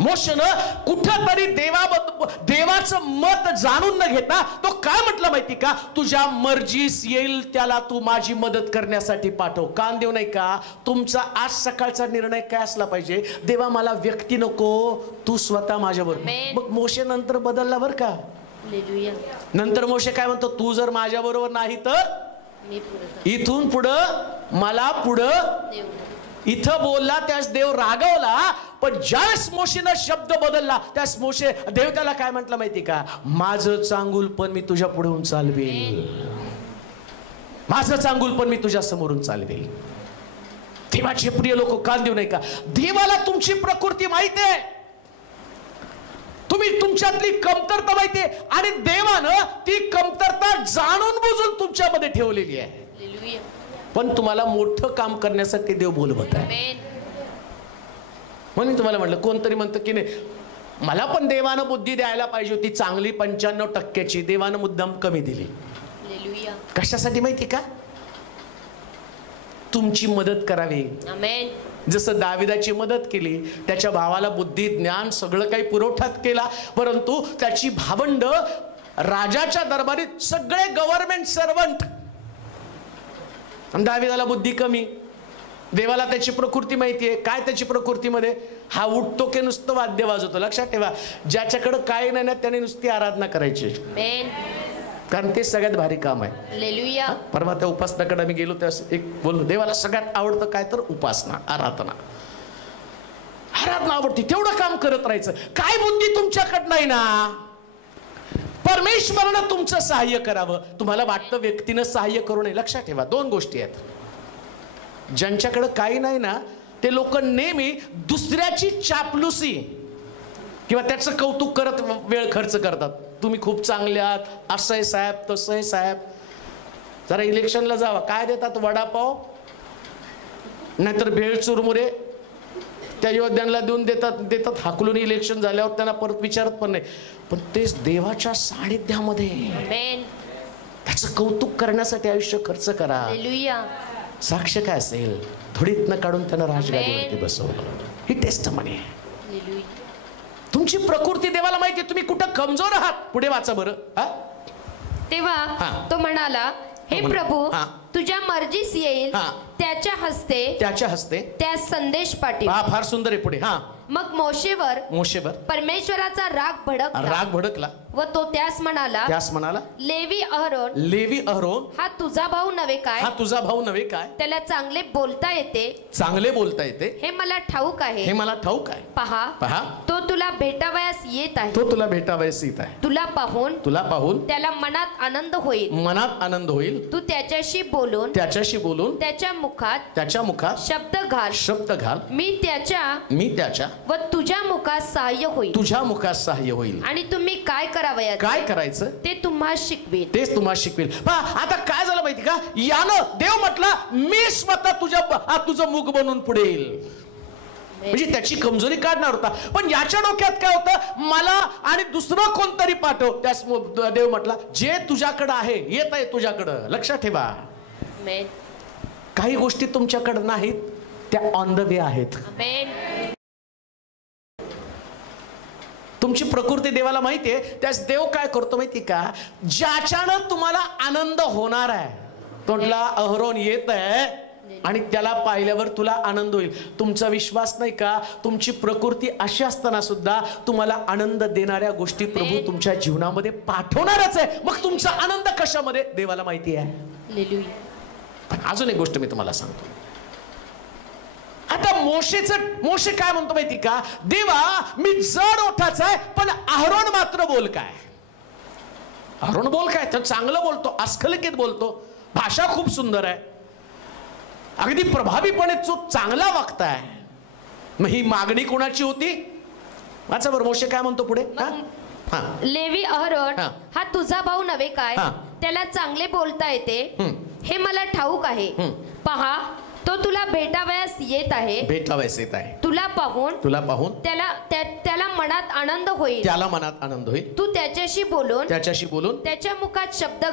मोशेनं कुठंतरी देवाचं मत जाणून न घेता तो काय म्हटलं माहिती का? तुझ्या मर्जीस येईल त्याला तू माझी मदत करण्यासाठी पाठव. कान देऊ नाही का? तुमचा आज सकाळचा निर्णय काय असला पाहिजे? देवा मला व्यक्ती नको, तू स्वतः माझ्यावर. मग मोशे नंतर बदलला बर का? नंतर मोशे काय म्हणतो? तू जर माझ्या बरोबर नाही तर इथून पुढं मला पुढं. इथं बोलला त्यास देव रागवला, पण ज्यावेळेस मोशेनं शब्द बदलला त्यास देव त्याला काय म्हटलं माहिती का? माझं चांगुलपण मी तुझ्या पुढून चालवेल. माझं चांगुलपण मी तुझ्या समोरून चालवेल. देवाचे प्रिय लोक, कान देऊ नये का? देवाला तुमची प्रकृती माहिती आहे. तुम्ही तुम्ही तुमच्यातली कमतरता माहितीये आणि देवानं ती कमतरता जाणून बुजून तुमच्यामध्ये ठेवलेली आहे. पण तुम्हाला मोठं काम करण्यासाठी देव बोलवत आहे. म्हणून तुम्हाला म्हटलं, कोणतरी म्हणतं की नाही मला पण देवानं बुद्धी द्यायला पाहिजे होती चांगली 95%ची, देवानं मुद्दाम कमी दिली. कशासाठी माहिती का? तुमची मदत करावी. जसं दाविदाची मदत केली, त्याच्या भावाला बुद्धी ज्ञान सगळं काही पुरवठात केला, परंतु त्याची भावंड राजाच्या दरबारीत सगळे गव्हर्नमेंट सर्वंट, दाविदाला बुद्धी कमी. देवाला त्याची प्रकृती माहिती आहे. काय त्याची प्रकृतीमध्ये? हा उठतो की नुसतं वाद्य वाजवतो. लक्षात ठेवा, ज्याच्याकडे काय नाही ना त्याने नुसती आराधना करायची, कारण ते सगळ्यात भारी काम आहे. परवा त्या उपासनाकडे मी गेलो, त्या एक बोललो, देवाला सगळ्यात आवडतं काय तर उपासना, आराधना. आराधना आवडती, तेवढं काम करत राहायचं. काय बुद्धी तुमच्याकडे नाही ना, परमेश्वरानं तुमचं सहाय्य करावं. तुम्हाला वाटतं व्यक्तीनं सहाय्य करू नये. लक्षात ठेवा, दोन गोष्टी आहेत. ज्यांच्याकडे काही नाही ना ते लोक नेहमी दुसऱ्याची चापलुसी किंवा त्याचं कौतुक करत वेळ खर्च करतात. तुम्ही खूप चांगले आहात, असं आहे साहेब, तसं आहे साहेब. जरा इलेक्शनला जावा, काय देतात? वडापाव नाहीतर भेळ चुरमुरे त्या योद्ध्यांना देऊन देतात हाकलून. इलेक्शन झाल्यावर त्यांना परत विचारत पण नाही. पण तेच देवाच्या सानिध्यामध्ये त्याचं कौतुक करण्यासाठी आयुष्य खर्च करा. साक्ष काय असेल? थोडीतनं काढून त्यानं राजगादीवरती बसवलं. ही टेस्टमनी आहे. तुमची प्रकृती देवाला माहिती आहे. तुम्ही कुठं कमजोर आहात. पुढे वाचा बरं. तेव्हा तो म्हणाला, हे प्रभू, तुझ्या मर्जीस येईल त्याच्या हस्ते त्यास संदेश पाठव. फार सुंदर आहे. पुढे मग मोशेवर परमेश्वराचा राग भडकला व तो त्यास म्हणाला, लेवी अहरोन हा तुझा भाऊ नव्हे काय? त्याला चांगले बोलता येते, हे मला ठाऊक आहे. पहा, तो तुला भेटावयास येत आहे. तुला पाहून त्याला मनात आनंद होईल. तू त्याच्याशी बोलून त्याच्या मुखात शब्द घाल. मी त्याच्या व तुझ्या मुखात सहाय्य होईल. आणि तुम्ही काय करायचं ते तुम्हाला शिकवेल. आता काय झालं माहिती का? यानं देव म्हटला, मी स्वतः तुझं मुख बनून पुढे येईल. म्हणजे त्याची कमजोरी काढणार होता. पण याच्या डोक्यात काय होतं? मला आणि दुसरं कोणतरी पाठव. त्यास देव म्हटला, जे तुझ्याकडे आहे, येत आहे तुझ्याकडं. लक्षात ठेवा, काही गोष्टी तुमच्याकडे नाहीत, त्या ऑन द वे आहेत. तुमची प्रकृती देवाला माहितीये. त्यास देव काय करतो माहिती का? ज्याच्यानं तुम्हाला आनंद होणार आहे, तोंडला अहरोन येत आहे आणि त्याला पाहिल्यावर तुला आनंद होईल. तुमचा विश्वास नाही का? तुमची प्रकृती अशी असताना सुद्धा तुम्हाला आनंद देणाऱ्या गोष्टी प्रभू तुमच्या जीवनामध्ये पाठवणारच आहे. मग तुमचा आनंद कशामध्ये? देवाला माहिती आहे. पण अजून एक गोष्ट मी तुम्हाला सांगतो. आता मोशे काय म्हणतो माहिती का? देवा, मी जड ओठाचा आहे, पण अहरोन मात्र बोल काय? अहरोन बोल काय? तर चांगलं बोलतो, अस्खलित बोलतो, भाषा खूप सुंदर आहे, अगदी प्रभावीपणे तो चांगला वागताय. मग ही मागणी कोणाची होती? वाचा बरं, मोशे काय म्हणतो पुढे. लेवी अहरोन हा तुझा भाऊ नव्हे काय? त्याला चांगले बोलता येते, हे मला ठाऊक आहे. पहा, तो तुला भेटावयास येत आहे. तुला पाहून त्याला मनात आनंद होईल. तू त्याच्याशी बोलून त्याच्या मुखात शब्द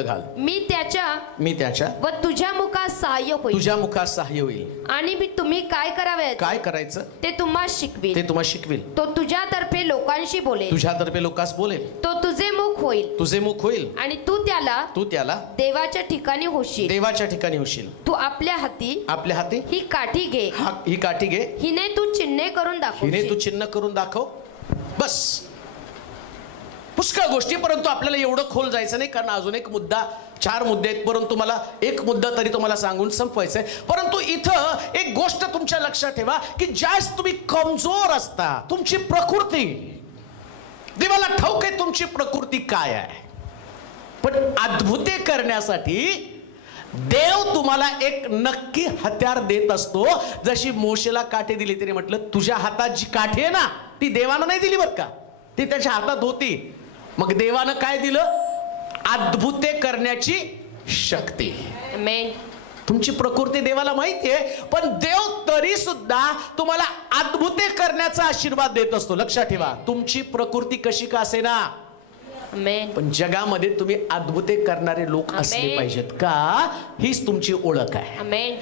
घाल. मी त्याच्या व तुझ्या मुखात सहाय्य होईल. आणि तुम्ही काय करायचं ते तुम्हाला शिकवेल. तो तुझ्यातर्फे लोकांशी बोलेल. तो तुझे मुख होईल. आणि तू त्याला देवाच्या ठिकाणी होशील. तू आपल्या हाती ही काठी घे. हिने तू चिन्ह करून दाखव. बस, पुष्कळ गोष्टी, परंतु आपल्याला एवढं खोल जायचं नाही, कारण अजून एक मुद्दा, 4 मुद्दे आहेत, परंतु मला एक मुद्दा तरी तुम्हाला सांगून संपवायचंय. परंतु इथं एक गोष्ट तुमच्या लक्षात ठेवा, की ज्यावेळेस तुम्ही कमजोर असता, तुमची प्रकृती देवाला ठाऊक आहे तुमची प्रकृती काय आहे, पण अद्भुते करण्यासाठी देव तुम्हाला एक नक्की हत्यार देत असतो. जशी मोशेला काठी दिली, तरी म्हटलं तुझ्या हातात जी काठी आहे ना, ती देवानं नाही दिली बरं का, ती त्याच्या हातात होती. मग देवानं काय दिलं? अद्भुते करण्याची शक्ती. आमेन. तुमची प्रकृती देवाला माहिती आहे, पण देव तरी सुद्धा तुम्हाला अद्भुते करण्याचा आशीर्वाद देत असतो. लक्षात ठेवा, तुमची प्रकृती कशी का असेना, आमेन, पण जगामध्ये तुम्ही अद्भुते करणारे लोक असले पाहिजेत का, हीच तुमची ओळख आहे. आमेन.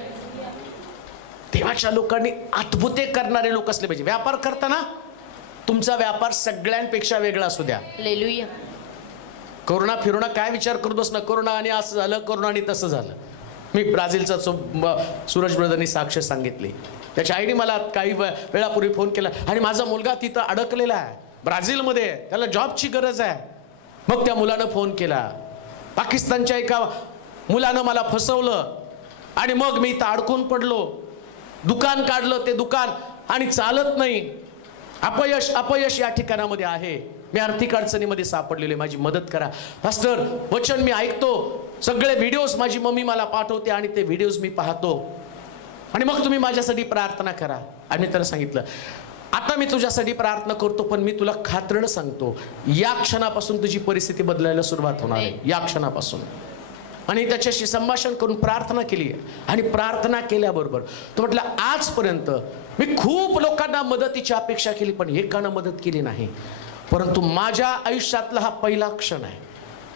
देवाच्या लोकांनी अद्भुते करणारे लोक असले पाहिजे. व्यापार करताना तुमचा व्यापार सगळ्यांपेक्षा वेगळा असू द्या. हालेलुया. कोरोना फिरोना काय विचार करत बसणं, कोरोना आणि असं झालं, कोरोना आणि तसं झालं. मी ब्राझीलचा सूरज ब्रदरनी साक्ष सांगितली. त्याच्या आईने मला काही वेळापूर्वी फोन केला आणि माझा मुलगा तिथं अडकलेला आहे ब्राझीलमध्ये, त्याला जॉबची गरज आहे. मग त्या मुलानं फोन केला. पाकिस्तानच्या एका मुलानं मला फसवलं आणि मग मी इथं अडकून पडलो. दुकान काढलं, ते दुकान आणि चालत नाही. अपयश या ठिकाणामध्ये आहे. मी आर्थिक अडचणीमध्ये सापडलेले, माझी मदत करा. पास्टर, वचन मी ऐकतो, सगळे व्हिडिओज माझी मम्मी मला पाठवते आणि ते व्हिडिओज मी पाहतो आणि मग तुम्ही माझ्यासाठी प्रार्थना करा. आणि मी त्याला सांगितलं, आता मी तुझ्यासाठी प्रार्थना करतो, पण मी तुला खात्रीनं सांगतो, या क्षणापासून तुझी परिस्थिती बदलायला सुरुवात होणार आहे, या क्षणापासून. आणि त्याच्याशी संभाषण करून प्रार्थना केली आणि प्रार्थना केल्याबरोबर तो म्हटलं, आजपर्यंत मी खूप लोकांना मदतीची अपेक्षा केली पण एकानं मदत केली नाही, परंतु माझ्या आयुष्यातला हा पहिला क्षण आहे.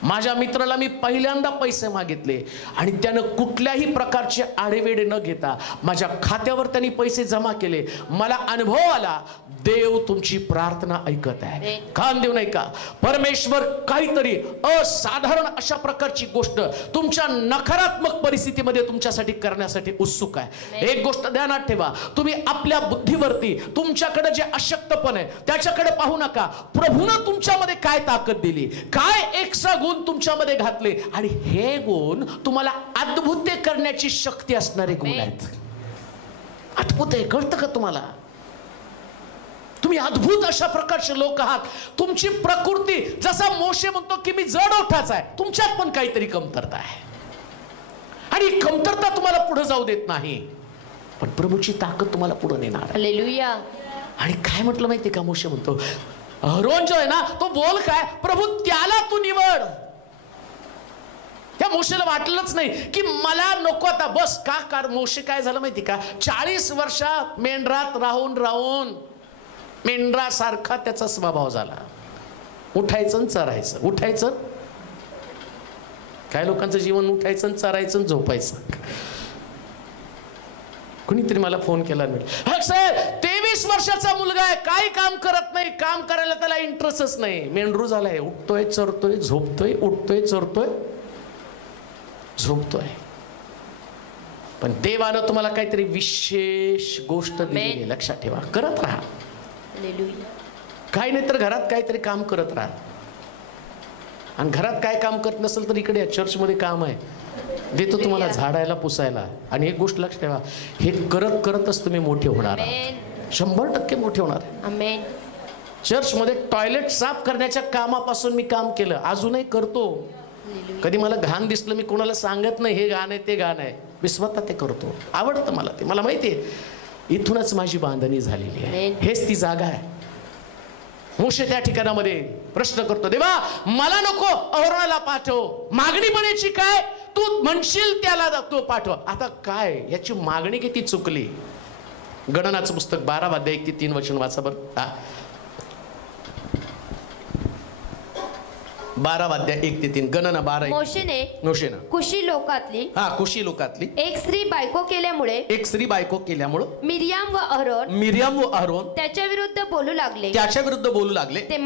माझ्या मित्राला मी पहिल्यांदा पैसे मागितले आणि त्यानं कुठल्याही प्रकारचे आडेवेडे न घेता माझ्या खात्यावर त्यांनी पैसे जमा केले. मला अनुभव आला, देव तुमची प्रार्थना ऐकत आहे. कान देऊ नाही का, परमेश्वर काहीतरी असाधारण अशा प्रकारची गोष्ट तुमच्या नकारात्मक परिस्थितीमध्ये तुमच्यासाठी करण्यासाठी उत्सुक आहे. एक गोष्ट ध्यानात ठेवा, तुम्ही आपल्या बुद्धीवरती तुमच्याकडे जे अशक्तपण आहे त्याच्याकडे पाहू नका. प्रभूनं तुमच्यामध्ये काय ताकद दिली, काय एक्स्ट्रा गुण तुमच्यामध्ये घातले, आणि हे गुण तुम्हाला अद्भुते करण्याची शक्ती असणारे गुण आहेत. अद्भुत आहे, कळतं का तुम्हाला? तुम्ही अद्भुत अशा प्रकारचे लोक आहात. तुमची प्रकृती, जसा मोशे म्हणतो की मी जड ओठाचा आहे, तुमच्यात पण काहीतरी कमतरता आहे आणि कमतरता तुम्हाला पुढे जाऊ देत नाही, पण प्रभूची ताकद तुम्हाला पुढे नेणार. हालेलुया. आणि काय म्हटलं माहिती का, मोशे म्हणतो, अहरोन जो आहे ना, तो बोल काय, प्रभू त्याला तू निवड. त्या मोशेला वाटलंच नाही की मला नको आता बस का. कारण मोशे काय झालं माहिती का, 40 वर्ष मेंढरात राहून राहून मेंढरासारखा त्याचा स्वभाव झाला. उठायचं चरायचं, उठायचं. काय लोकांचं जीवन उठायचं चरायचं झोपायचं. कुणीतरी मला फोन केला, सर 23 वर्षाचा मुलगा आहे, काही काम करत नाही, काम करायला त्याला इंटरेस्टच नाही, मेंढरू झालाय, उठतोय चरतोय झोपतोय, उठतोय चरतोय झोपतोय. पण देवानं तुम्हाला काहीतरी विशेष गोष्ट दिली, लक्षात ठेवा, करत राहा. काही नाही तर घरात काहीतरी काम करत राहा. आणि घरात काय काम करत नसेल तर इकडे चर्चमध्ये काम आहे, देतो तुम्हाला झाडायला पुसायला. आणि एक गोष्ट लक्षात ठेवा, हे करत करतच तुम्ही मोठे होणार आहात, 100% मोठे होणार. चर्चमध्ये टॉयलेट साफ करण्याच्या कामापासून मी काम केलं, अजूनही करतो. कधी मला घाण दिसलं मी कोणाला सांगत नाही हे घाण आहे ते घाण आहे, मी स्वतः ते करतो. आवडतं मला ते, मला माहिती आहे इथूनच माझी बांधणी झालेली आहे, हेच ती जागा आहे. मोशे त्या ठिकाणामध्ये प्रश्न करतो, देवा मला नको अहरोनाला पाठव, मागणी म्हणायची काय, तू म्हणशील त्याला तो पाठव. आता काय याची मागणी किती चुकली. गणनाचं पुस्तक 12 अध्याय 1 ते 3 वचन वाचा बरं. 12 अध्याय 1 ते 3, गणना 12. मोशेने कुशी लोकातली एक स्त्री बायको केल्यामुळे मिरियाम व अहरोन त्याच्या विरुद्ध बोलू लागले. ते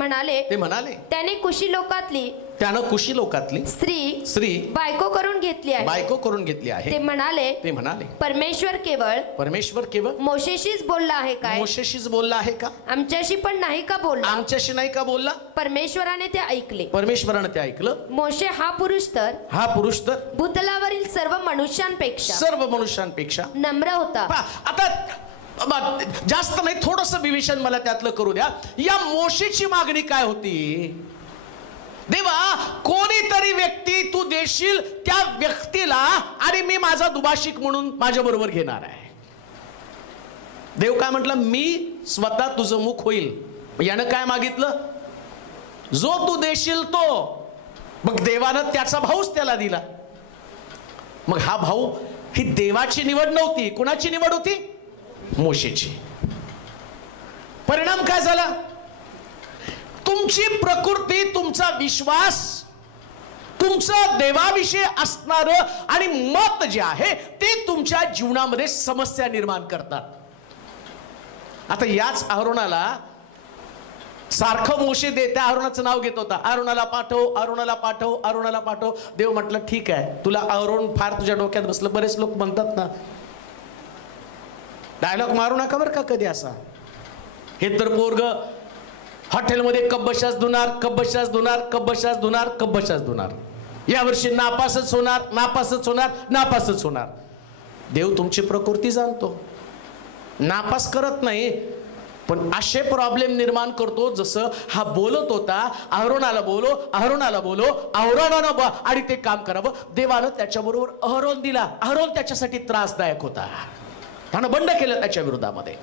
म्हणाले त्याने कुशी लोकातली स्त्री बायको करून घेतली आहे. ते म्हणाले परमेश्वर केवळ मोशेशीच बोलला आहे का, आमच्याशी पण नाही का बोलला. परमेश्वराने ते ऐकलं. मोशे हा पुरुष तर भूतलावरील सर्व मनुष्यांपेक्षा नम्र होता. आता जास्त नाही, थोडस विवेचन मला त्यातलं करू द्या. या मोशेची मागणी काय होती, देवा कोणीतरी व्यक्ती तू देशील त्या व्यक्तीला आणि मी माझा दुभाषिक म्हणून माझ्या बरोबर घेणार आहे. देव काय म्हटलं, मी स्वतः तुझं मुख होईल. यानं काय मागितलं, जो तू देशील तो. मग देवानं त्याचा भाऊच त्याला दिला. मग हा भाऊ ही देवाची निवड नव्हती, कुणाची निवड होती? मोशेची. परिणाम काय झाला? तुमची प्रकृती, तुमचा विश्वास, तुमचं देवाविषयी असणार आणि मत जे आहे ते तुमच्या जीवनामध्ये समस्या निर्माण करतात. आता याच अहरोनाला सारखं मोशे त्या अहरोनाचं नाव घेत होता. अहरोनाला पाठव, अहरोनाला पाठव, अहरोनाला पाठव. देव म्हटलं ठीक आहे, तुला अहरोन फार तुझ्या डोक्यात बसलं. बरेच लोक म्हणतात ना, डायलॉग मारू नका बरं का कधी असा. हे तर पोरग हॉटेलमध्ये कब्बशास धुणार, कब्बशास धुणार, कब्बशास धुणार, कब्बशास धुणार. यावर्षी नापासच होणार, नापासच होणार, नापासच होणार. देव तुमची प्रकृती जाणतो, नापास करत नाही, पण असे प्रॉब्लेम निर्माण करतो. जसं हा बोलत होता, अहरोनाला बोलो, अहरोनाला बोलो, अहरोनानं आणि ते काम करावं. देवानं त्याच्याबरोबर अहरोन दिला. अहरोन त्याच्यासाठी त्रासदायक होता, त्यानं बंड केलं त्याच्या विरोधामध्ये.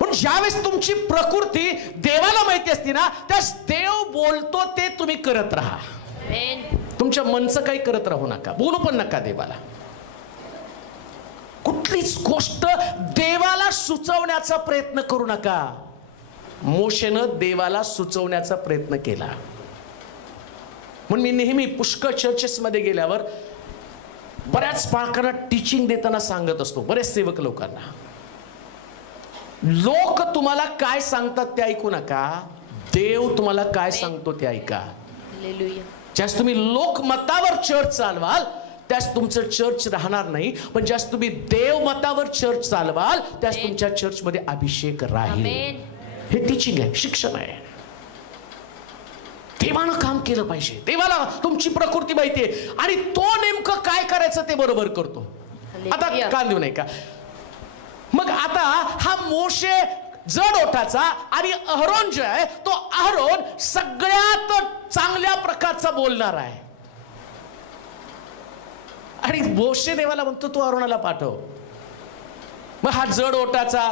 पण ज्यावेळेस तुमची प्रकृती देवाला माहिती असते ना, त्यास देव बोलतो ते तुम्ही करत राहा. तुमच्या मनचं काही करत राहू नका, बोलू पण नका देवाला. कुठलीच गोष्ट देवाला सुचवण्याचा प्रयत्न करू नका. मोशेनं देवाला सुचवण्याचा प्रयत्न केला. म्हणून मी नेहमी पुष्कळ चर्चेस मध्ये गेल्यावर बऱ्याच पालकांना टीचिंग देताना सांगत असतो, बरेच सेवक लोकांना, लोक तुम्हाला काय सांगतात ते ऐकू नका, देव तुम्हाला काय सांगतो ते ऐका. ज्यास तुम्ही लोकमतावर चर्च चालवाल त्यास तुमचं चर्च राहणार नाही, पण ज्यास तुम्ही देव मतावर चर्च चालवाल त्यास तुमच्या चर्च मध्ये अभिषेक राहील. हे टीचिंग आहे, शिक्षण आहे. देवानं काम केलं पाहिजे. देवाला तुमची प्रकृती माहिती आहे आणि तो नेमकं काय करायचं ते बरोबर करतो. आता कान देऊ नये का? मग आता हा मोशे जड ओठाचा आणि अहरोन जे आहे तो अहरोन सगळ्यात चांगल्या प्रकारचा बोलणार आहे. आणि मोशे देवाला म्हणतो तू अहरोनाला पाठव. मग हा जड ओठाचा,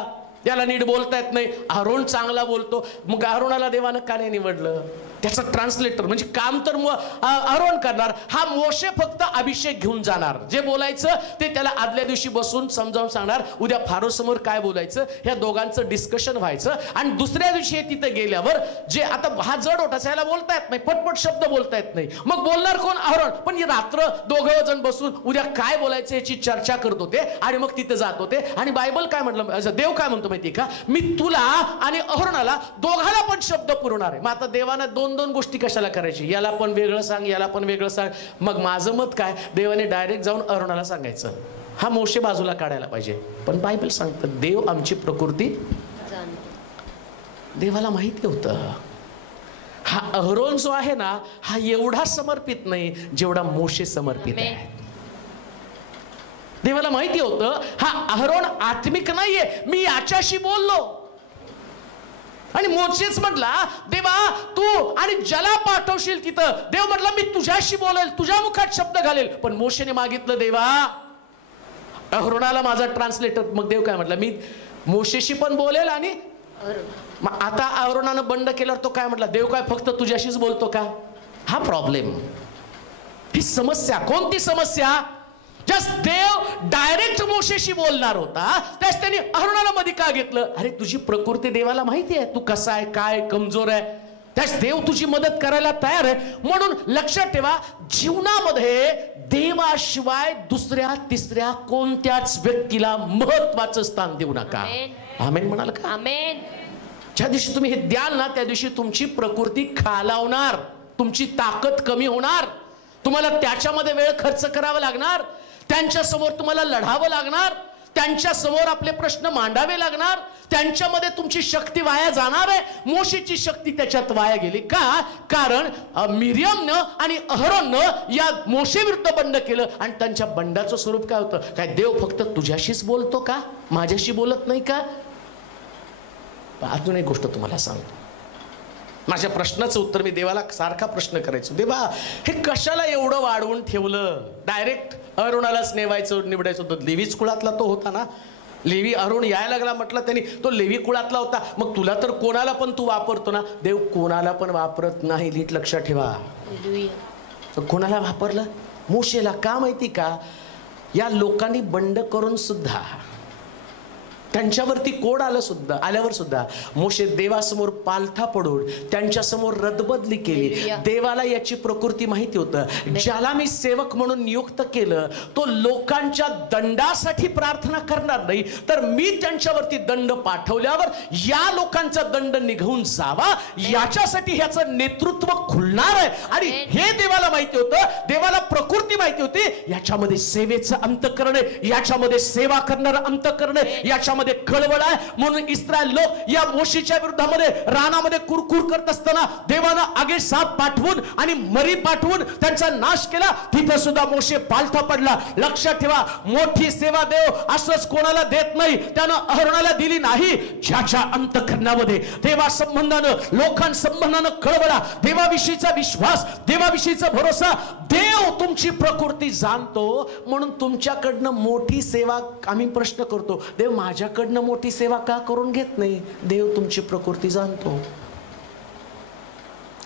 त्याला नीट बोलता येत नाही, अहरोन चांगला बोलतो. मग अहरोनाला देवानं का नाही निवडलं? त्याचा ट्रान्सलेटर म्हणजे काम तर अहरोन करणार, हा मोशे फक्त अभिषेक घेऊन जाणार. जे बोलायचं ते त्याला आदल्या दिवशी बसून समजावून सांगणार, उद्या फारो समोर काय बोलायचं ह्या दोघांचं डिस्कशन व्हायचं. आणि दुसऱ्या दिवशी तिथे गेल्यावर जे आता हा जड ओठाचा, याला बोलता येत नाही, पटपट शब्द बोलता येत नाही, मग बोलणार कोण? अहरोन. पण रात्र दोघं जण बसून उद्या काय बोलायचं याची चर्चा करत होते आणि मग तिथे जात होते. आणि बायबल काय म्हटलं, देव काय म्हणतो माहिती का, मी तुला आणि अहरोनाला दोघाला पण शब्द पुरवणार आहे. मग आता देवानं दोन गोष्टी कशाला करायची? याला पण वेगळं सांग, याला पण वेगळं सांग. मग माझं मत काय, देवाने डायरेक्ट जाऊन अहरोनाला सांगायचं, हा मोशे बाजूला काढायला पाहिजे. पण बायबल सांगतं देव आमची प्रकृती, देवाला माहिती होतं हा अहरोन जो आहे ना हा एवढा समर्पित नाही जेवढा मोशे समर्पित आहे. देवाला माहिती होतं हा अहरोन आत्मिक नाहीये, मी याच्याशी बोललो. आणि मोशेच म्हटला, देवा तू आणि ज्याला पाठवशील तिथं, देव म्हटला मी तुझ्याशी बोलेल, तुझ्या मुखात शब्द घालेल. पण मोशेने मागितलं, देवा अहरोनाला माझा ट्रान्सलेटर. मग देव काय म्हटलं, मी मोशेशी पण बोलेल. आणि मग आता अहरोनानं बंड केल्यावर तो काय म्हटला, देव काय फक्त तुझ्याशीच बोलतो का? हा प्रॉब्लेम, ही समस्या. कोणती समस्या? जस्ट देव डायरेक्ट मोशेशी बोलणार होता, त्यास त्यांनी अहरोनाला मध्ये का घेतलं? अरे तुझी प्रकृती देवाला माहिती आहे, तू कसा आहे, काय कमजोर आहे, त्यास देव तुझी मदत करायला तयार आहे. म्हणून लक्षात ठेवा, जीवनामध्ये देवाशिवाय दुसऱ्या तिसऱ्या कोणत्याच व्यक्तीला महत्वाचं स्थान देऊ नका. आमेन म्हणाल का? आमेन. ज्या दिवशी तुम्ही हे द्याल ना त्या दिवशी तुमची प्रकृती खालावणार, तुमची ताकद कमी होणार, तुम्हाला त्याच्यामध्ये वेळ खर्च करावा लागणार, त्यांच्या समोर तुम्हाला लढावं लागणार, त्यांच्या समोर आपले प्रश्न मांडावे लागणार, त्यांच्यामध्ये तुमची शक्ती वाया जाणार आहे. मोशेची शक्ती त्याच्यात वाया गेली का? कारण मिरियमनं आणि अहरोननं या मोशे विरुद्ध बंड केलं. आणि त्यांच्या बंडाचं स्वरूप काय होतं? काय देव फक्त तुझ्याशीच बोलतो का, माझ्याशी बोलत नाही का? अजून एक गोष्ट तुम्हाला सांगतो, माझ्या प्रश्नाचं उत्तर मी देवाला सारखा प्रश्न करायचो, देवा हे कशाला एवढं वाढवून ठेवलं? डायरेक्ट अहरोनालाच निवडायचं होतं. लेवीच कुळातला तो होता ना, लेवी अरुण यायला लागला म्हटलं त्यांनी, तो लेवी कुळातला होता. मग तुला तर कोणाला पण तू वापरतो ना. देव कोणाला पण वापरत नाही, नीट लक्षात ठेवा. कोणाला वापरलं? मोशेला. का माहिती का? या लोकांनी बंड करून सुद्धा, त्यांच्यावरती कोड आल्यावर सुद्धा मोशे देवासमोर पालथा पडून त्यांच्यासमोर रदबदली केली. देवाला याची प्रकृती माहिती होतं. ज्याला मी सेवक म्हणून नियुक्त केलं तो लोकांच्या दंडासाठी प्रार्थना करणार नाही, तर मी त्यांच्यावरती दंड पाठवल्यावर या लोकांचा दंड निघून जावा याच्यासाठी ह्याचं नेतृत्व खुलणार आहे. आणि हे देवाला माहिती होतं. देवाला प्रकृती माहिती होती. याच्यामध्ये सेवेचं अंतःकरण आहे, याच्यामध्ये सेवा करणारं अंतःकरण आहे, याच्यामध्ये कळवळ आहे. म्हणून इस्रायल लोक या मोशेच्या विरुद्धामध्ये रानामध्ये कुरकुर करत असताना देवानं आगे साप पाठवून आणि मरी पाठवून त्यांचा नाश केला. तिथे सुद्धा मोशे पालथा पडला. लक्षात ठेवा, मोठी सेवा देव असंच कोणाला देत नाही. त्यानं अहरोनाला दिली नाही. ज्याच्या अंतःकरणामध्ये देवा संबंधानं, लोकांसंबंधानं कळवळा, देवाविषयीचा विश्वास, देवाविषयीचा भरोसा, देव तुमची प्रकृती जाणतो. म्हणून तुमच्याकडनं मोठी सेवा आम्ही प्रश्न करतो, देव माझ्याकडनं मोठी सेवा का करून घेत नाही? देव तुमची प्रकृती जाणतो.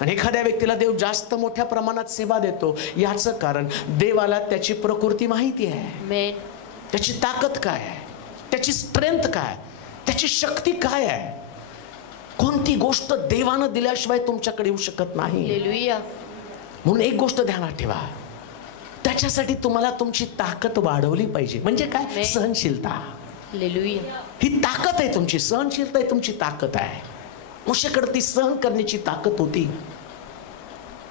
आणि एखाद्या व्यक्तीला देव जास्त मोठ्या प्रमाणात सेवा देतो याचं कारण देवाला त्याची प्रकृती माहिती आहे. त्याची ताकद काय आहे, त्याची स्ट्रेंथ काय, त्याची शक्ती काय आहे. कोणती गोष्ट देवानं दिल्याशिवाय तुमच्याकडे येऊ शकत नाही. म्हणून एक गोष्ट ध्यानात ठेवा, त्याच्यासाठी तुम्हाला तुमची ताकद वाढवली पाहिजे. म्हणजे काय? सहनशीलता. ही ताकद आहे तुमची, सहनशीलता आहे तुमची ताकद आहे. मोशेकडे ती सहन करण्याची ताकद होती.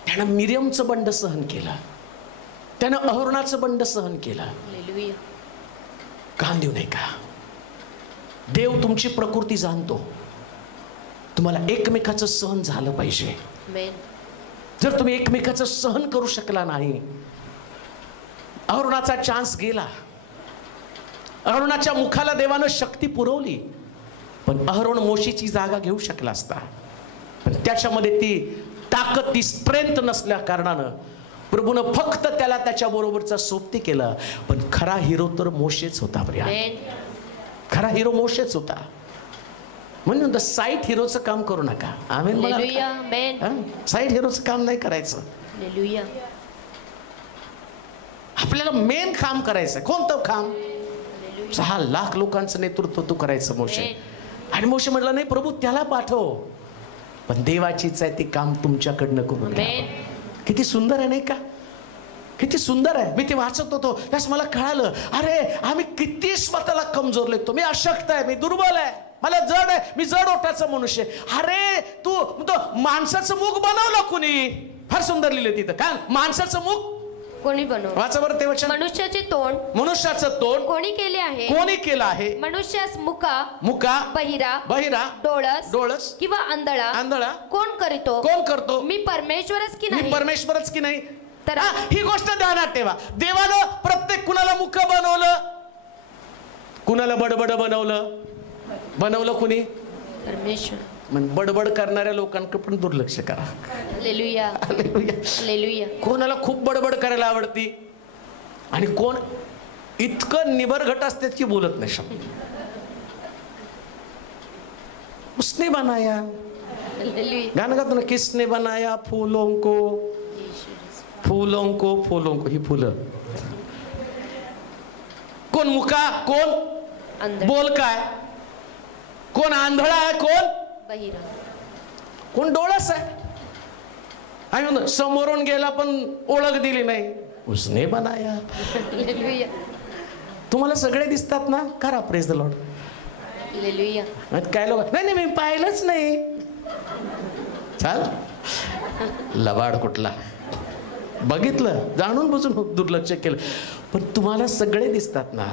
त्यानं मिरियमचं बंड सहन केलं, त्यानं अहरोनाचं बंड सहन केलं. काम देऊ नये का? देव तुमची प्रकृती जाणतो. तुम्हाला एकमेकाचं सहन झालं पाहिजे. जर तुम्ही एकमेकाचं सहन करू शकला नाही, अहरोनाचा चान्स गेला. अहरोनाच्या मुखाला देवानं शक्ती पुरवली, पण अहरोन मोशेची जागा घेऊ शकला असता. पण त्याच्यामध्ये ती ताकद, ती स्ट्रेंथ नसल्या कारणानं प्रभूनं फक्त त्याला त्याच्या बरोबरचा सोबती केलं. पण खरा हिरो तर मोशेच होता. खरा हिरो मोशेच होता. म्हणून साईड हिरोचं काम करू नका. आमेन. साईड हिरोचं काम नाही करायचं. आपल्याला मेन काम करायचं. कोणतं काम? 6 लाख लोकांचं नेतृत्व तू करायचं मोशे. आणि मोशे म्हटलं नाही प्रभू त्याला पाठव, पण देवाचीच आहे ती काम तुमच्याकडनं करून. किती सुंदर आहे नाही का? किती सुंदर आहे. मी ते वाचत होतो त्यास मला कळालं, अरे आम्ही किती स्वतःला कमजोर लेखतो. मी अशक्त आहे, मी दुर्बल आहे, मला जड आहे, मी जड ओटाचा मनुष्य. अरे तू माणसाचं मुख बनवलं कुणी? फार सुंदर लिहिलं तिथं. काय? माणसाचं मुख कोणी बनवलं? वाचा बरं ते वचन. मनुष्याचे तोंड, मनुष्याचं तोंड कोणी केले आहे? कोणी केलं आहे? मनुष्यास मुका, मुका, बहिरा, बहिरा, डोळस किंवा आंधळा कोण करतो? कोण करतो? मी परमेश्वरच की नाही? मी परमेश्वरच की नाही? तर ही गोष्ट ध्यानात ठेवा. देवानं प्रत्येक कुणाला मुख बनवलं, कुणाला बडबड बनवलं कुणी? परमेश्वर. मग बडबड करणाऱ्या लोकांकडे पण दुर्लक्ष करा. हालेलुया. हालेलुया. कोणाला खूप बडबड करायला आवडती आणि कोण इतकं निबरघट असते की बोलत नाही शब्द. उसने बनाया, गाणं गातो ना, किसने बनाया फूलों को ही फुलं. कोण मुका, कोण बोल काय, कोण आंधळा आहे, कोण बहिरा, कोण डोळस आहे. आणि समोरून गेला पण ओळख दिली नाही. उसने बनाया. तुम्हाला सगळे दिसतात ना? करा प्रेज द लॉर्ड. काय लोक नाही मी पाहिलंच नाही. चाल लबाड कुठला, बघितलं, जाणून बुजून दुर्लक्ष केलं. पण तुम्हाला सगळे दिसतात ना,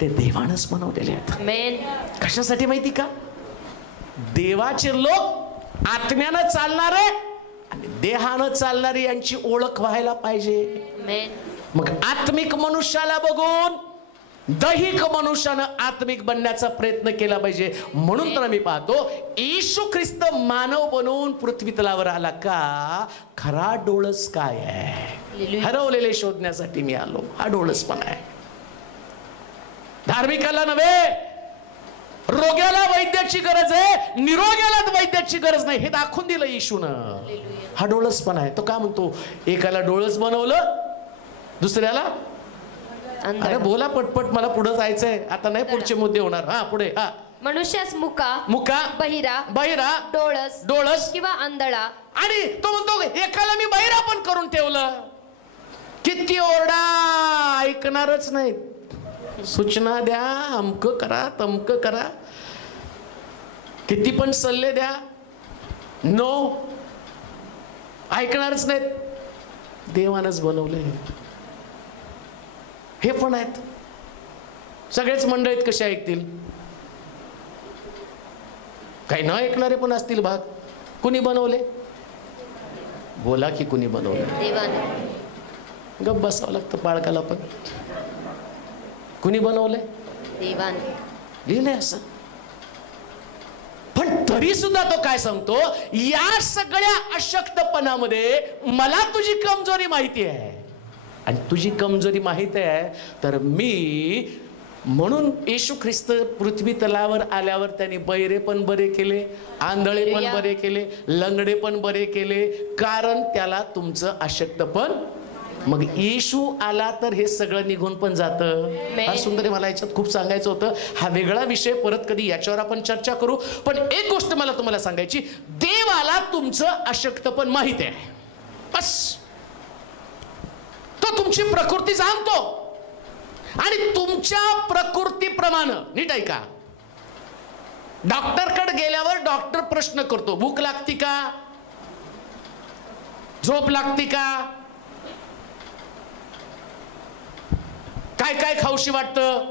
ते देवानंच बनवलेले आहेत. कशासाठी माहिती का? देवाचे लोक आत्म्यानं चालणारे आणि देहानं चालणारी यांची ओळख व्हायला पाहिजे. मग आत्मिक मनुष्याला बघून दैहिक मनुष्यानं आत्मिक बनण्याचा प्रयत्न केला पाहिजे. म्हणून तर मी पाहतो येशू ख्रिस्त मानव बनवून पृथ्वी तलावर आला का? खरा डोळस काय आहे? हरवलेले शोधण्यासाठी मी आलो. हा डोळसपणा आहे. धार्मिकाला नव्हे, रोग्याला वैद्याची गरज आहे, निरोग्याला वैद्याची गरज नाही, हे दाखवून दिलं येशूनं. हा डोळसपणा आहे. तो काय म्हणतो, एकाला डोळस बनवलं, दुसऱ्याला अरे बोला पटपट, मला पुढे जायचंय आता, नाही पुढचे मुद्दे होणार. हा पुढे. हा मनुष्यास मुका बहिरा डोळस किंवा आंधळा. आणि तो म्हणतो एकाला मी बहिरा पण करून ठेवलं. किती ओरडा, ऐकणारच नाही. सूचना द्या, अमक करा तमक करा, किती पण सल्ले द्या, नो, ऐकणारच नाहीत. देवानच बनवले. हे पण आहेत. सगळेच मंडळीत कसे ऐकतील? काही न ऐकणारे पण असतील भाग. कुणी बनवले? बोला की कुणी बनवले? देवाने. गप बसावं लागतं बाळकाला पण. कुणी बनवले? देवाने. लिहिलंय असं. पण तरी सुद्धा तो काय सांगतो, या सगळ्या अशक्तपणामध्ये मला तुझी कमजोरी माहिती आहे. आणि तुझी कमजोरी माहित आहे तर मी, म्हणून येशू ख्रिस्त पृथ्वी तलावर आल्यावर त्यांनी बहिरे पण बरे केले, आंधळे पण बरे केले, लंगडे पण बरे केले, कारण त्याला तुमचं अशक्तपण. मग येशू आला तर हे सगळं निघून पण जातं. फार सुंदर आहे. मला याच्यात खूप सांगायचं होतं. हा वेगळा विषय, परत कधी याच्यावर आपण चर्चा करू. पण एक गोष्ट मला तुम्हाला सांगायची, देवाला तुमचं अशक्तपण माहिती आहे. बस. तो तुमची प्रकृती जाणतो आणि तुमच्या प्रकृतीप्रमाणे, नीट ऐका, डॉक्टरकडे गेल्यावर डॉक्टर प्रश्न करतो, भूक लागती का, झोप लागती का, काय काय खाऊशी वाटतं,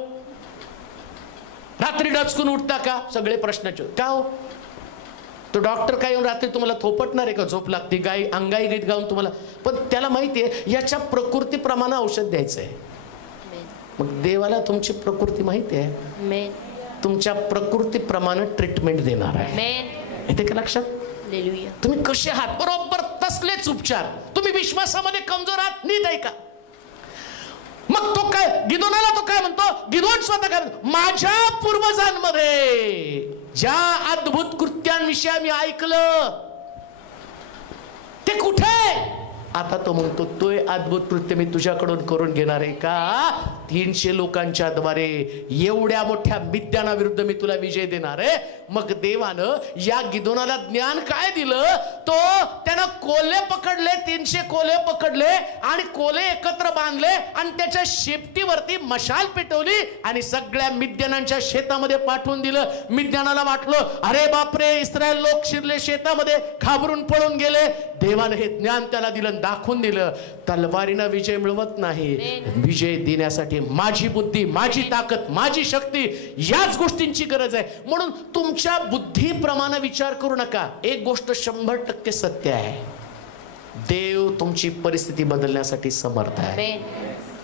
रात्री डचकून उठता का, सगळे प्रश्न. का हो, तो डॉक्टर काय येऊन रात्री तुम्हाला थोपटणार आहे का, झोप लागते, अंगाई गीत गाऊन तुम्हाला? पण त्याला माहिती आहे याच्या प्रकृतीप्रमाणे औषध द्यायचं आहे. मग देवाला तुमची प्रकृती माहिती आहे, तुमच्या प्रकृतीप्रमाणे ट्रीटमेंट देणार आहे. येते का लक्षात? तुम्ही कसे आहात बरोबर तसलेच उपचार. तुम्ही विश्वासामध्ये कमजोर आहात, नीट ऐका. मग तो काय, गिदोनाला तो काय म्हणतो, गिदोन स्वतः काय म्हणतो, माझ्या पूर्वजांमध्ये ज्या अद्भुत कृत्यांविषयी मी ऐकलं ते कुठे? आता तो म्हणतो, तोय अद्भुत कृत्य मी तुझ्याकडून करून घेणार आहे का? 300 लोकांच्या द्वारे एवढ्या मोठ्या मिद्यानाविरुद्ध मी तुला विजय देणार आहे. मग देवानं या गिदोनाला ज्ञान काय दिलं? तो त्यानं कोल्हे पकडले, 300 कोल्हे पकडले आणि कोल्हे एकत्र बांधले आणि त्याच्या शेपटीवरती मशाल पेटवली आणि सगळ्या मिद्यानांच्या शेतामध्ये पाठवून दिलं. मिद्यानाला वाटलं, अरे बापरे, इस्रायल लोक शिरले शेतामध्ये, घाबरून पळून गेले. देवानं हे ज्ञान त्याला दिलं, दाखवून दिलं, तलवारीनं विजय मिळवत नाही, विजय देण्यासाठी माझी बुद्धी, माझी ताकद, माझी शक्ती, याच गोष्टींची गरज आहे. म्हणून तुमच्या बुद्धीप्रमाणे विचार करू नका. एक गोष्ट 100% सत्य आहे, देव तुमची परिस्थिती बदलण्यासाठी समर्थ आहे.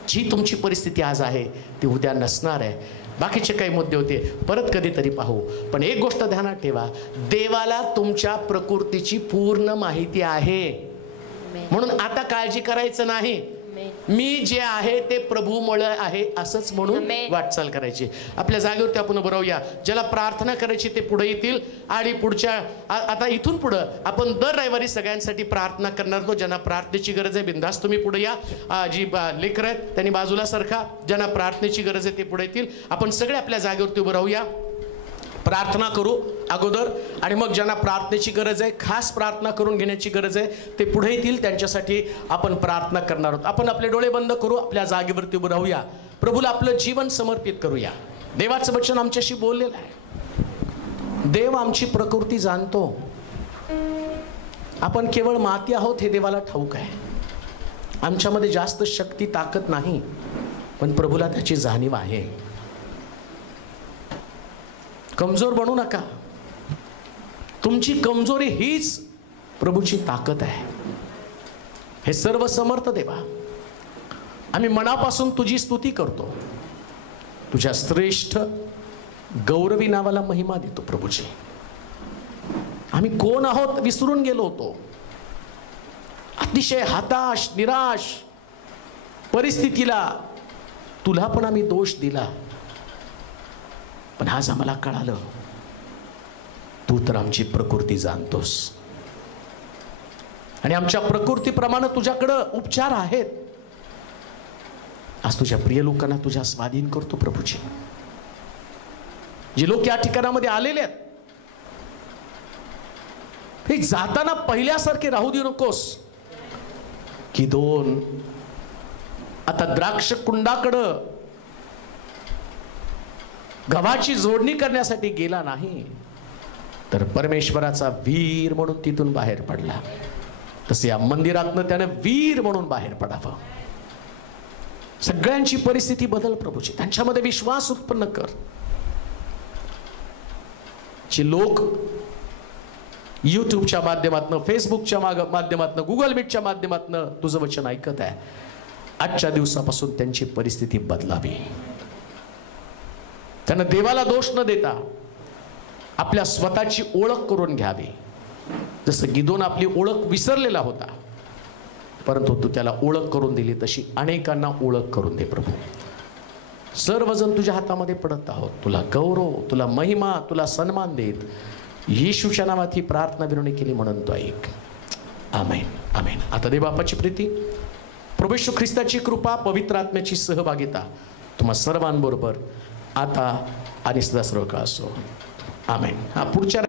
जी तुमची परिस्थिती आज आहे ती उद्या नसणार आहे. बाकीचे काही मुद्दे होते, परत कधीतरी पाहू. पण एक गोष्ट ध्यानात ठेवा, देवाला तुमच्या प्रकृतीची पूर्ण माहिती आहे. म्हणून आता काळजी करायचं नाही, मी जे आहे ते प्रभूमुळे आहे असंच म्हणून वाटचाल करायची. आपल्या जागेवरती आपण उभं राहूया. ज्याला प्रार्थना करायची ते पुढे येतील आणि पुढच्या आता इथून पुढं आपण दर रविवारी सगळ्यांसाठी प्रार्थना करणार आहोत. ज्यांना प्रार्थनेची गरज आहे बिंदास तुम्ही पुढे या. जी लेकरं आहेत त्यांनी बाजूला सरका. ज्यांना प्रार्थनेची गरज आहे ते पुढे येतील. आपण सगळे आपल्या जागेवरती उभं राहूया, प्रार्थना करू अगोदर आणि मग ज्यांना प्रार्थनेची गरज आहे, खास प्रार्थना करून घेण्याची गरज आहे, ते पुढे येतील, त्यांच्यासाठी आपण प्रार्थना करणार आहोत. आपण आपले डोळे बंद करू, आपल्या जागेवरती उभं राहूया, प्रभूला आपलं जीवन समर्पित करूया. देवाचं वचन आमच्याशी बोललेलं आहे. देव आमची प्रकृती जाणतो. आपण केवळ माती आहोत हे देवाला ठाऊक आहे. आमच्यामध्ये जास्त शक्ती ताकद नाही, पण प्रभूला त्याची जाणीव आहे. कमजोर बनू नका. तुमची कमजोरी हीच प्रभूची ताकद आहे. हे सर्व समर्थ देवा, आम्ही मनापासून तुझी स्तुती करतो. तुझ्या श्रेष्ठ गौरवी नावाला महिमा देतो. प्रभूजी, आम्ही कोण आहोत विसरून गेलो होतो. अतिशय हताश, निराश परिस्थितीला तुला पण आम्ही दोष दिला, पण आज आम्हाला कळालं, तू तर आमची प्रकृती जाणतोस आणि आमच्या प्रकृतीप्रमाणे तुझ्याकडं उपचार आहेत. आज तुझ्या प्रिय लोकांना तुझ्या स्वाधीन करतो प्रभूजी. जे लोक या ठिकाणामध्ये आलेले आहेत, हे जाताना पहिल्यासारखे राहू देऊ नकोस की दोन आता द्राक्ष कुंडाकडं गव्हाची जोडणी करण्यासाठी गेला नाही, तर परमेश्वराचा वीर म्हणून तिथून बाहेर पडला. तसे या मंदिरातनं त्यानं वीर म्हणून बाहेर पडावं. सगळ्यांची परिस्थिती बदल प्रभूची. त्यांच्यामध्ये विश्वास उत्पन्न कर. जे लोक यूट्यूबच्या माध्यमातून, फेसबुकच्या माध्यमातून, गुगल मीटच्या माध्यमातून तुझं वचन ऐकत आहे, आजच्या दिवसापासून त्यांची परिस्थिती बदलावी. त्यांना देवाला दोष न देता आपल्या स्वतःची ओळख करून घ्यावी. जसं गिदोन आपली ओळख विसरलेला होता, परंतु तू त्याला ओळख करून दिली, तशी अनेकांना ओळख करून दे प्रभू. सर्वजण तुझ्या हातामध्ये पडत आहोत. तुला गौरव, तुला महिमा, तुला सन्मान देत येशूच्या नावात ही प्रार्थना विनवणी केली म्हणून तो ऐक. आमेन, आमेन. आता देवबापाची प्रीती, प्रभू येशू ख्रिस्ताची कृपा, पवित्र आत्म्याची सहभागिता तुम्हा सर्वांबरोबर आता आणि सदा सर्व काळ असो. आमेन. हा पुढच्या